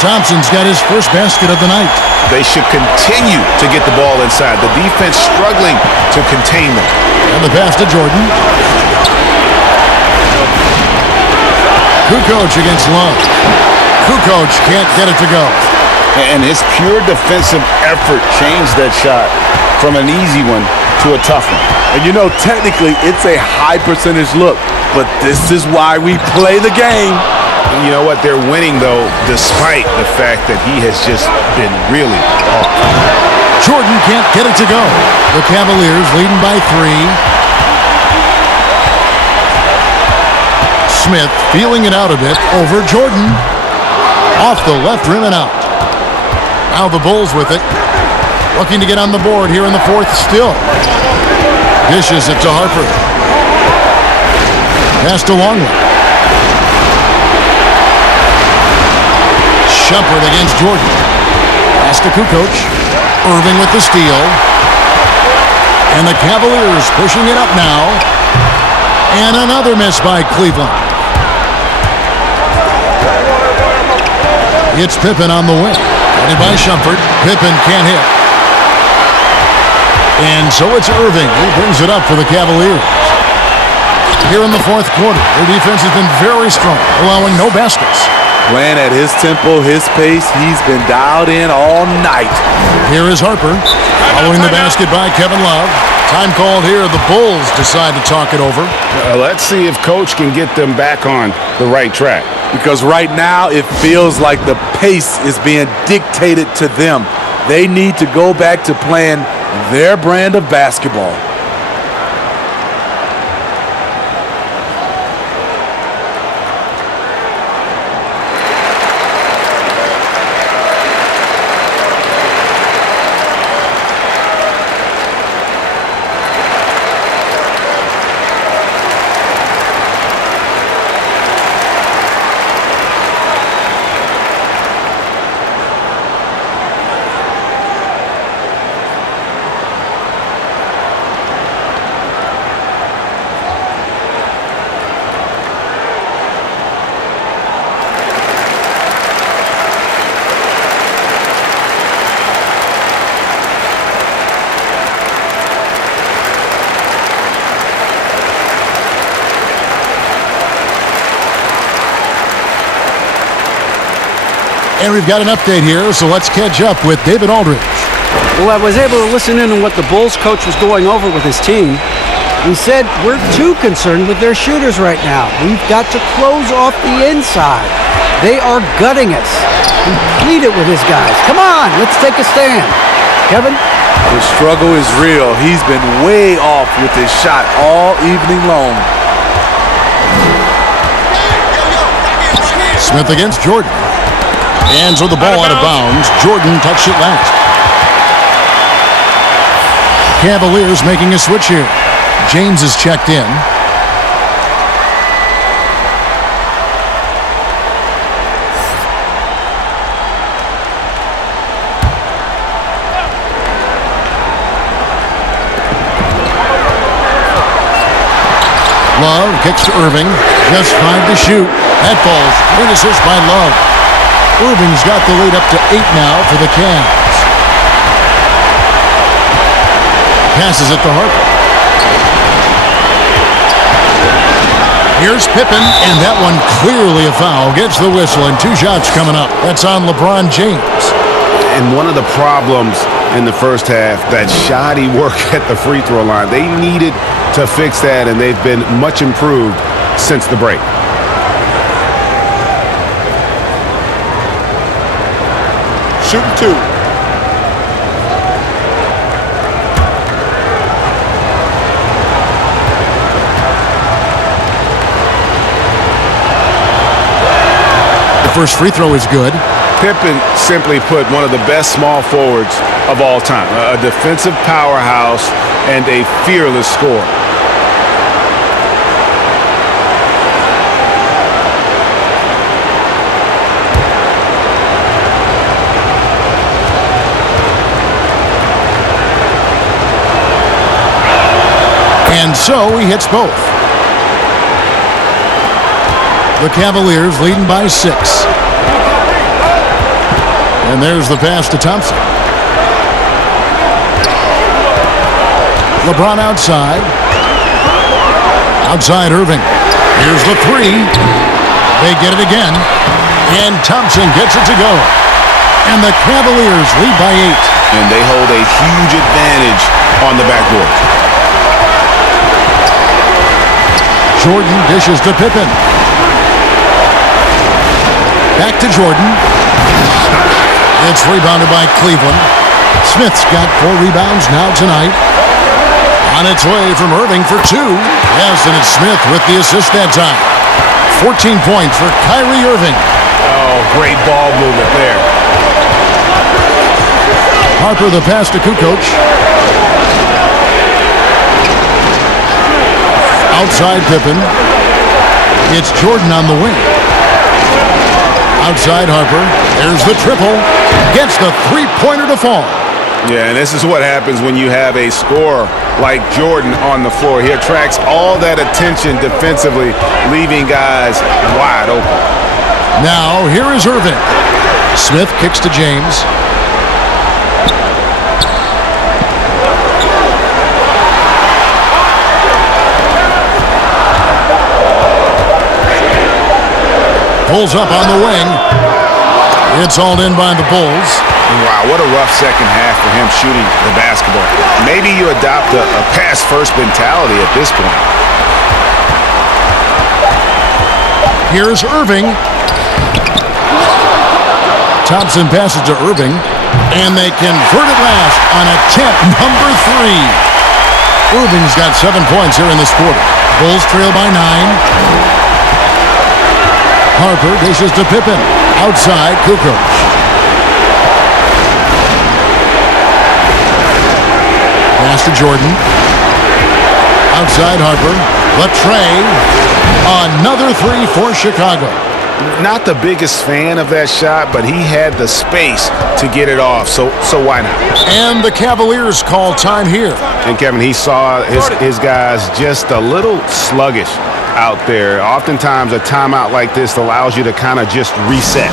Thompson's got his first basket of the night. They should continue to get the ball inside. The defense struggling to contain them. And the pass to Jordan. Kukoc against Love. Kukoc can't get it to go. And his pure defensive effort changed that shot from an easy one to a tough one. And you know, technically, it's a high percentage look, but this is why we play the game. You know what? They're winning, though, despite the fact that he has just been really off. Jordan can't get it to go. The Cavaliers leading by 3. Smith feeling it out a bit over Jordan. Off the left rim and out. Now the Bulls with it. Looking to get on the board here in the fourth still. Dishes it to Harper. Pass to Longley. Shumpert against Jordan. Pass to Kukoc. Irving with the steal. And the Cavaliers pushing it up now. And another miss by Cleveland. It's Pippen on the wing. Guarded by Shumpert. Pippen can't hit. And so it's Irving who brings it up for the Cavaliers. Here in the fourth quarter, their defense has been very strong, allowing no baskets. Playing at his tempo, his pace, he's been dialed in all night. Here is Harper, following the basket by Kevin Love. Time called here. The Bulls decide to talk it over. Let's see if Coach can get them back on the right track. Because right now, it feels like the pace is being dictated to them. They need to go back to playing their brand of basketball. And we've got an update here, so let's catch up with David Aldridge. Well, I was able to listen in on what the Bulls coach was going over with his team. He said, we're too concerned with their shooters right now. We've got to close off the inside. They are gutting us. He pleaded with his guys. Come on, let's take a stand. Kevin? The struggle is real. He's been way off with his shot all evening long. Smith against Jordan. And so the ball out of bounds. Jordan touched it last. Cavaliers making a switch here. James is checked in. Love kicks to Irving. Just 5 to shoot. That falls. Great assist by Love. Irving's got the lead up to 8 now for the Cavs. Passes it to Harper. Here's Pippen, and that one clearly a foul. Gets the whistle, and 2 shots coming up. That's on LeBron James. And one of the problems in the first half, that shoddy work at the free throw line. They needed to fix that, and they've been much improved since the break. Shooting 2. The first free throw is good. Pippen, simply put, one of the best small forwards of all time. A defensive powerhouse and a fearless scorer. And so he hits both. The Cavaliers leading by 6. And there's the pass to Thompson. LeBron outside. Outside Irving. Here's the 3. They get it again. And Thompson gets it to go. And the Cavaliers lead by 8. And they hold a huge advantage on the backboard. Jordan dishes to Pippen. Back to Jordan. It's rebounded by Cleveland. Smith's got 4 rebounds now tonight. On its way from Irving for 2. Yes, and it's Smith with the assist that time. 14 points for Kyrie Irving. Oh, great ball movement there. Harper the pass to Kukoc. Outside Pippen. It's Jordan on the wing. Outside Harper. There's the triple. Gets the 3-pointer to fall. Yeah, and this is what happens when you have a scorer like Jordan on the floor. He attracts all that attention defensively, leaving guys wide open. Now, here is Irving. Smith kicks to James. Pulls up on the wing. It's hauled in by the Bulls. Wow, what a rough second half for him shooting the basketball. Maybe you adopt a pass-first mentality at this point. Here's Irving. Thompson passes to Irving, and they convert it last on attempt number 3. Irving's got 7 points here in this quarter. Bulls trail by 9. Harper dishes to Pippen. Outside, Kukoc. Pass to Jordan. Outside Harper. The tray. Another 3 for Chicago. Not the biggest fan of that shot, but he had the space to get it off, so why not? And the Cavaliers call time here. And Kevin, he saw his guys just a little sluggish out there. Oftentimes a timeout like this allows you to kind of just reset.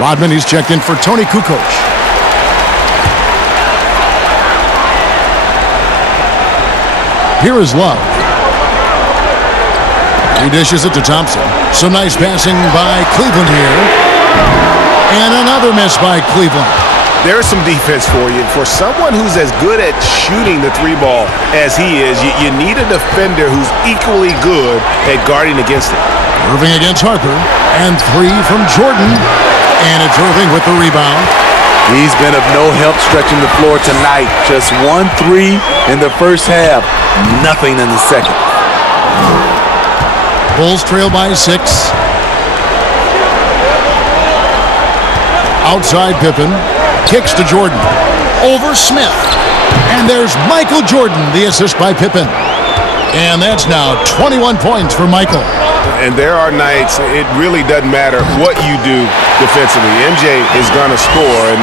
Rodman, he's checked in for Tony Kukoc. Here is Love. He dishes it to Thompson. Some nice passing by Cleveland here. And another miss by Cleveland. There's some defense for you. For someone who's as good at shooting the three ball as he is, you need a defender who's equally good at guarding against it. Irving against Harper. And three from Jordan. And it's Irving with the rebound. He's been of no help stretching the floor tonight. Just 1-3 in the first half. Nothing in the second. Bulls trail by 6. Outside Pippen. Kicks to Jordan. Over Smith. And there's Michael Jordan, the assist by Pippen. And that's now 21 points for Michael. And there are nights it really doesn't matter what you do defensively. MJ is going to score, and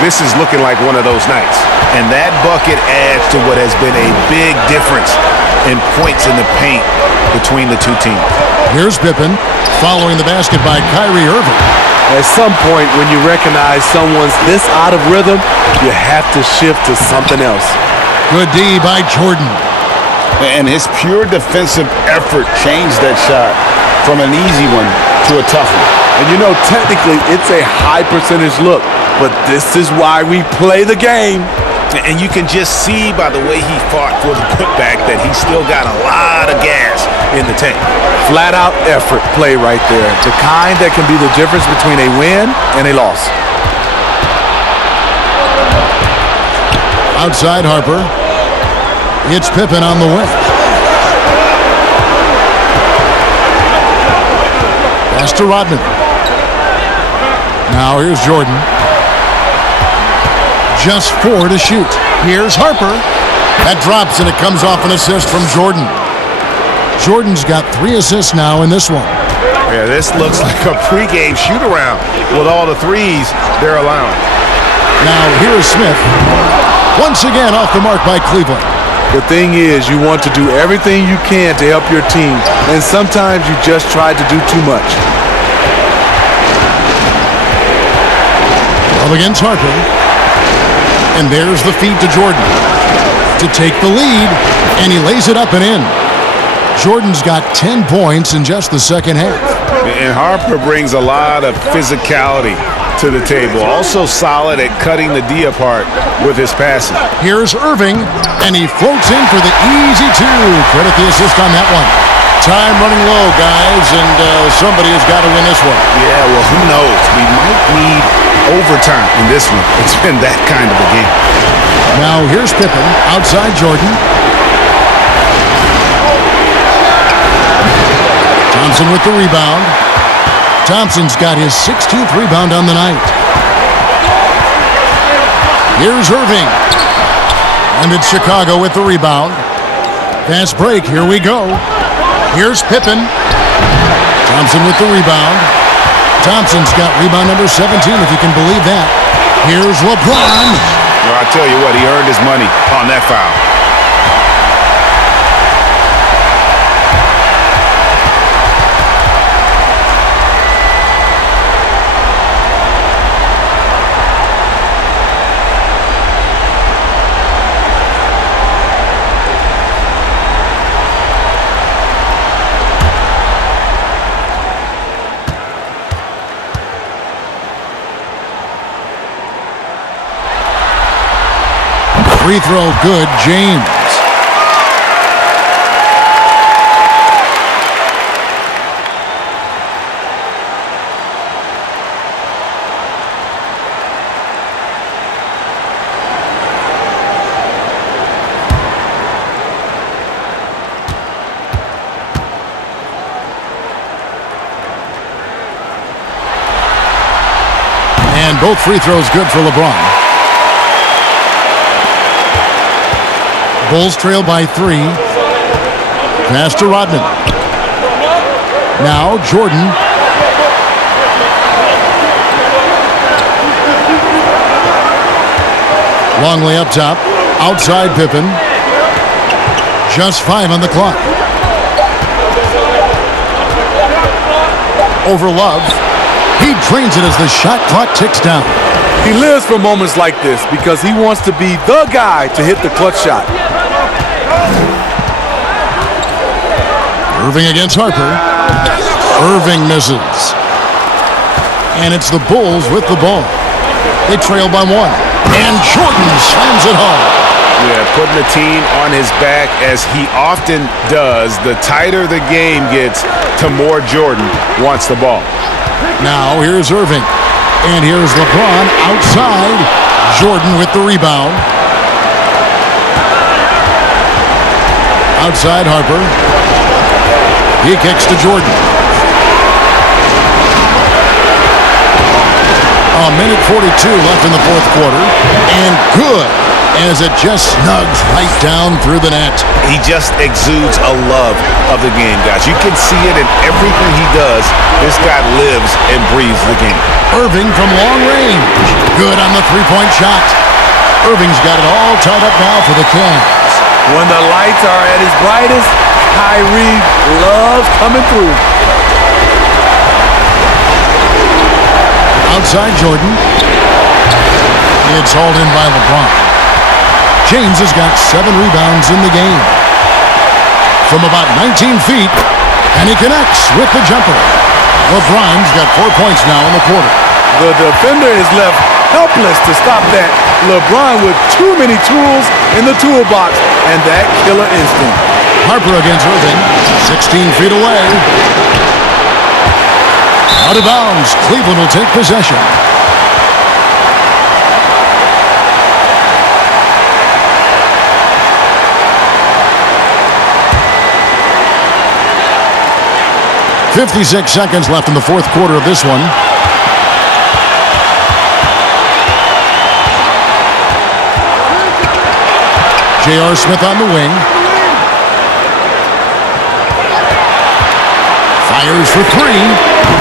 this is looking like one of those nights. And that bucket adds to what has been a big difference in points in the paint between the two teams. Here's Pippen following the basket by Kyrie Irving. At some point, when you recognize someone's this out of rhythm, you have to shift to something else. Good D by Jordan. And his pure defensive effort changed that shot from an easy one to a tough one. And you know, technically, it's a high percentage look, but this is why we play the game. And you can just see by the way he fought for the putback that he still got a lot of gas in the tank. Flat out effort play right there. The kind that can be the difference between a win and a loss. Outside Harper. It's Pippen on the wing. Pass to Rodman. Now here's Jordan. Just 4 to shoot. Here's Harper. That drops and it comes off an assist from Jordan. Jordan's got 3 assists now in this one. Yeah, this looks like a pregame shoot-around with all the threes they're allowing. Now here's Smith. Once again off the mark by Cleveland. The thing is, you want to do everything you can to help your team, and sometimes you just try to do too much. Up against Harper. And there's the feed to Jordan to take the lead, and he lays it up and in. Jordan's got 10 points in just the second half. And Harper brings a lot of physicality to the table. Also solid at cutting the D apart with his passing. Here's Irving, and he floats in for the easy 2. Credit the assist on that one. Time running low, guys, and somebody has got to win this one. Yeah, well, who knows? We might need overtime in this one. It's been that kind of a game. Now here's Pippen outside Jordan. Thompson with the rebound. Thompson's got his 16th rebound on the night. Here's Irving. And it's Chicago with the rebound. Fast break, here we go. Here's Pippen. Thompson with the rebound. Thompson's got rebound number 17, if you can believe that. Here's LeBron. Well, I tell you what, he earned his money on that foul. Free throw good, James. And both free throws good for LeBron. Bulls trail by 3. Pass to Rodman. Now Jordan. Longley up top. Outside Pippen. Just 5 on the clock. Over Love. He drains it as the shot clock ticks down. He lives for moments like this because he wants to be the guy to hit the clutch shot. Irving against Harper. Irving misses. And it's the Bulls with the ball. They trail by 1. And Jordan slams it home. Yeah, putting the team on his back as he often does. The tighter the game gets, the more Jordan wants the ball. Now here's Irving. And here's LeBron outside. Jordan with the rebound. Outside Harper. He kicks to Jordan. A minute 42 left in the fourth quarter. And good, as it just snugs right down through the net. He just exudes a love of the game, guys. You can see it in everything he does. This guy lives and breathes the game. Irving from long range. Good on the three-point shot. Irving's got it all tied up now for the Cavs. When the lights are at its brightest, Kyrie loves coming through. Outside Jordan. It's hauled in by LeBron. James has got 7 rebounds in the game. From about 19 feet, and he connects with the jumper. LeBron's got 4 points now in the quarter. The defender is left helpless to stop that. LeBron with too many tools in the toolbox and that killer instinct. Harper against Irving, 16 feet away. Out of bounds, Cleveland will take possession. .56 seconds left in the fourth quarter of this one. J.R. Smith on the wing. Fires for 3.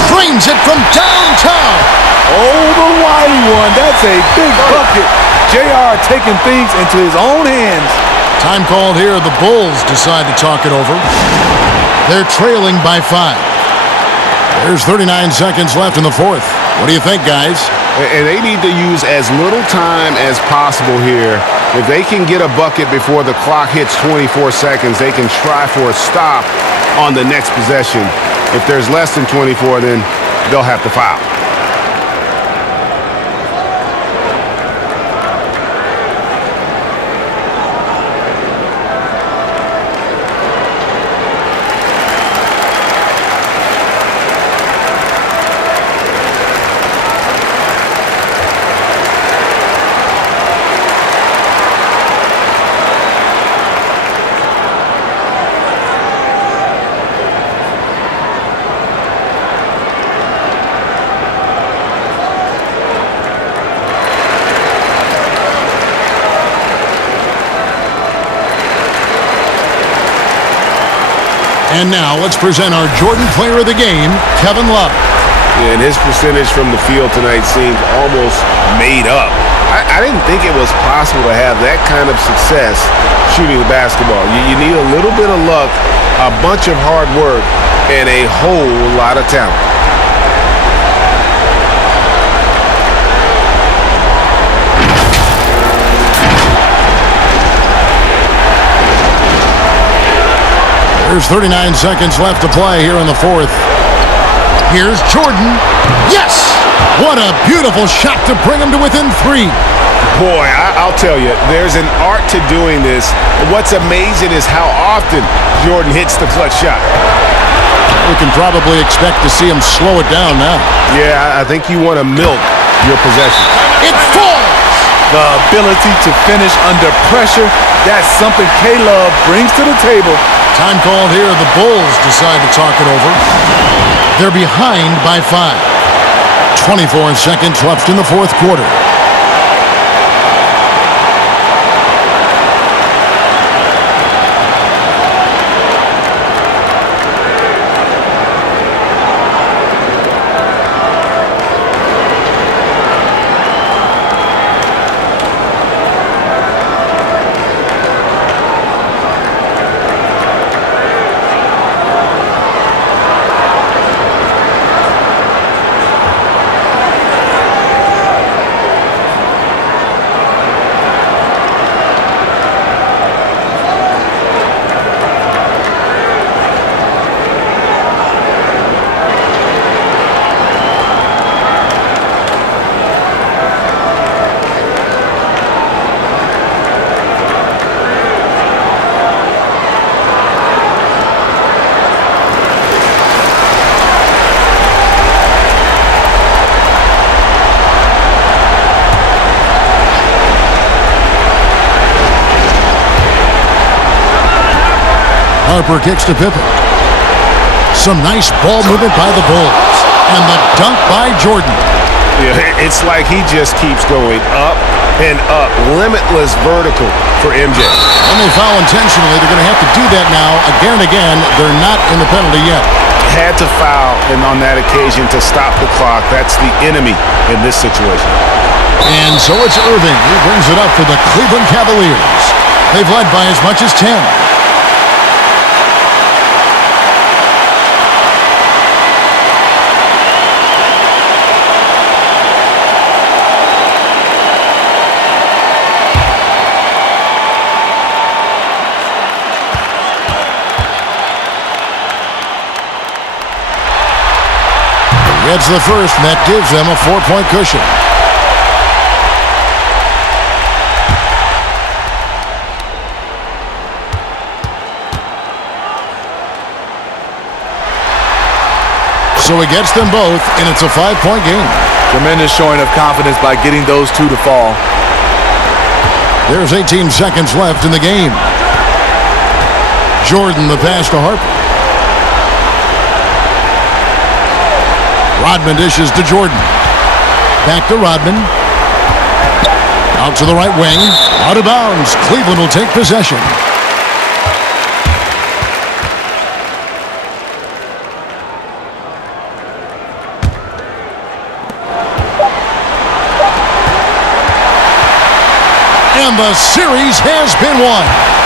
Drains it from downtown. Oh, the wide one. That's a big bucket. J.R. taking things into his own hands. Time called here. The Bulls decide to talk it over. They're trailing by 5. There's 39 seconds left in the fourth. What do you think, guys? And they need to use as little time as possible here. If they can get a bucket before the clock hits 24 seconds, they can try for a stop on the next possession. If there's less than 24, then they'll have to foul. And now let's present our Jordan Player of the Game, Kevin Love. And his percentage from the field tonight seems almost made up. I didn't think it was possible to have that kind of success shooting the basketball. You need a little bit of luck, a bunch of hard work, and a whole lot of talent. There's 39 seconds left to play here in the fourth. Here's Jordan. Yes! What a beautiful shot to bring him to within 3. Boy, I'll tell you, there's an art to doing this. What's amazing is how often Jordan hits the clutch shot. We can probably expect to see him slow it down now. Yeah, I think you want to milk your possession. It falls! The ability to finish under pressure, that's something K-Love brings to the table. Time called here. The Bulls decide to talk it over. They're behind by 5. 24 seconds left in the fourth quarter. Harper kicks to Pippen. Some nice ball movement by the Bulls. And the dunk by Jordan. Yeah, it's like he just keeps going up and up. Limitless vertical for MJ. When they foul intentionally, they're going to have to do that now again and again. They're not in the penalty yet. Had to foul, and on that occasion to stop the clock. That's the enemy in this situation. And so it's Irving who brings it up for the Cleveland Cavaliers. They've led by as much as 10. Gets the first, and that gives them a 4-point cushion. So he gets them both, and it's a 5-point game. Tremendous showing of confidence by getting those two to fall. There's 18 seconds left in the game. Jordan the pass to Harper. Rodman dishes to Jordan. Back to Rodman. Out to the right wing. Out of bounds. Cleveland will take possession. And the series has been won.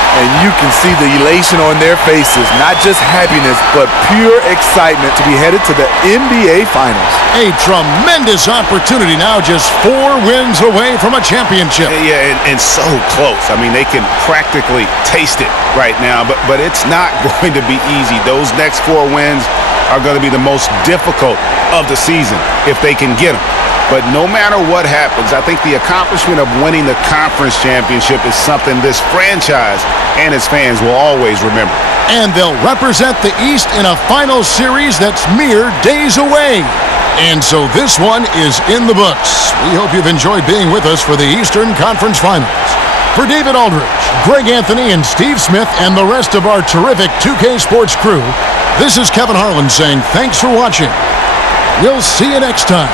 And you can see the elation on their faces. Not just happiness, but pure excitement to be headed to the NBA Finals. A tremendous opportunity now, just 4 wins away from a championship. Yeah, and so close. I mean, they can practically taste it right now, but it's not going to be easy. Those next 4 wins are going to be the most difficult of the season if they can get them. But no matter what happens, I think the accomplishment of winning the conference championship is something this franchise and its fans will always remember. And they'll represent the East in a final series that's mere days away. And so this one is in the books. We hope you've enjoyed being with us for the Eastern Conference Finals. For David Aldridge, Greg Anthony, and Steve Smith, and the rest of our terrific 2K Sports crew, this is Kevin Harlan saying thanks for watching. We'll see you next time.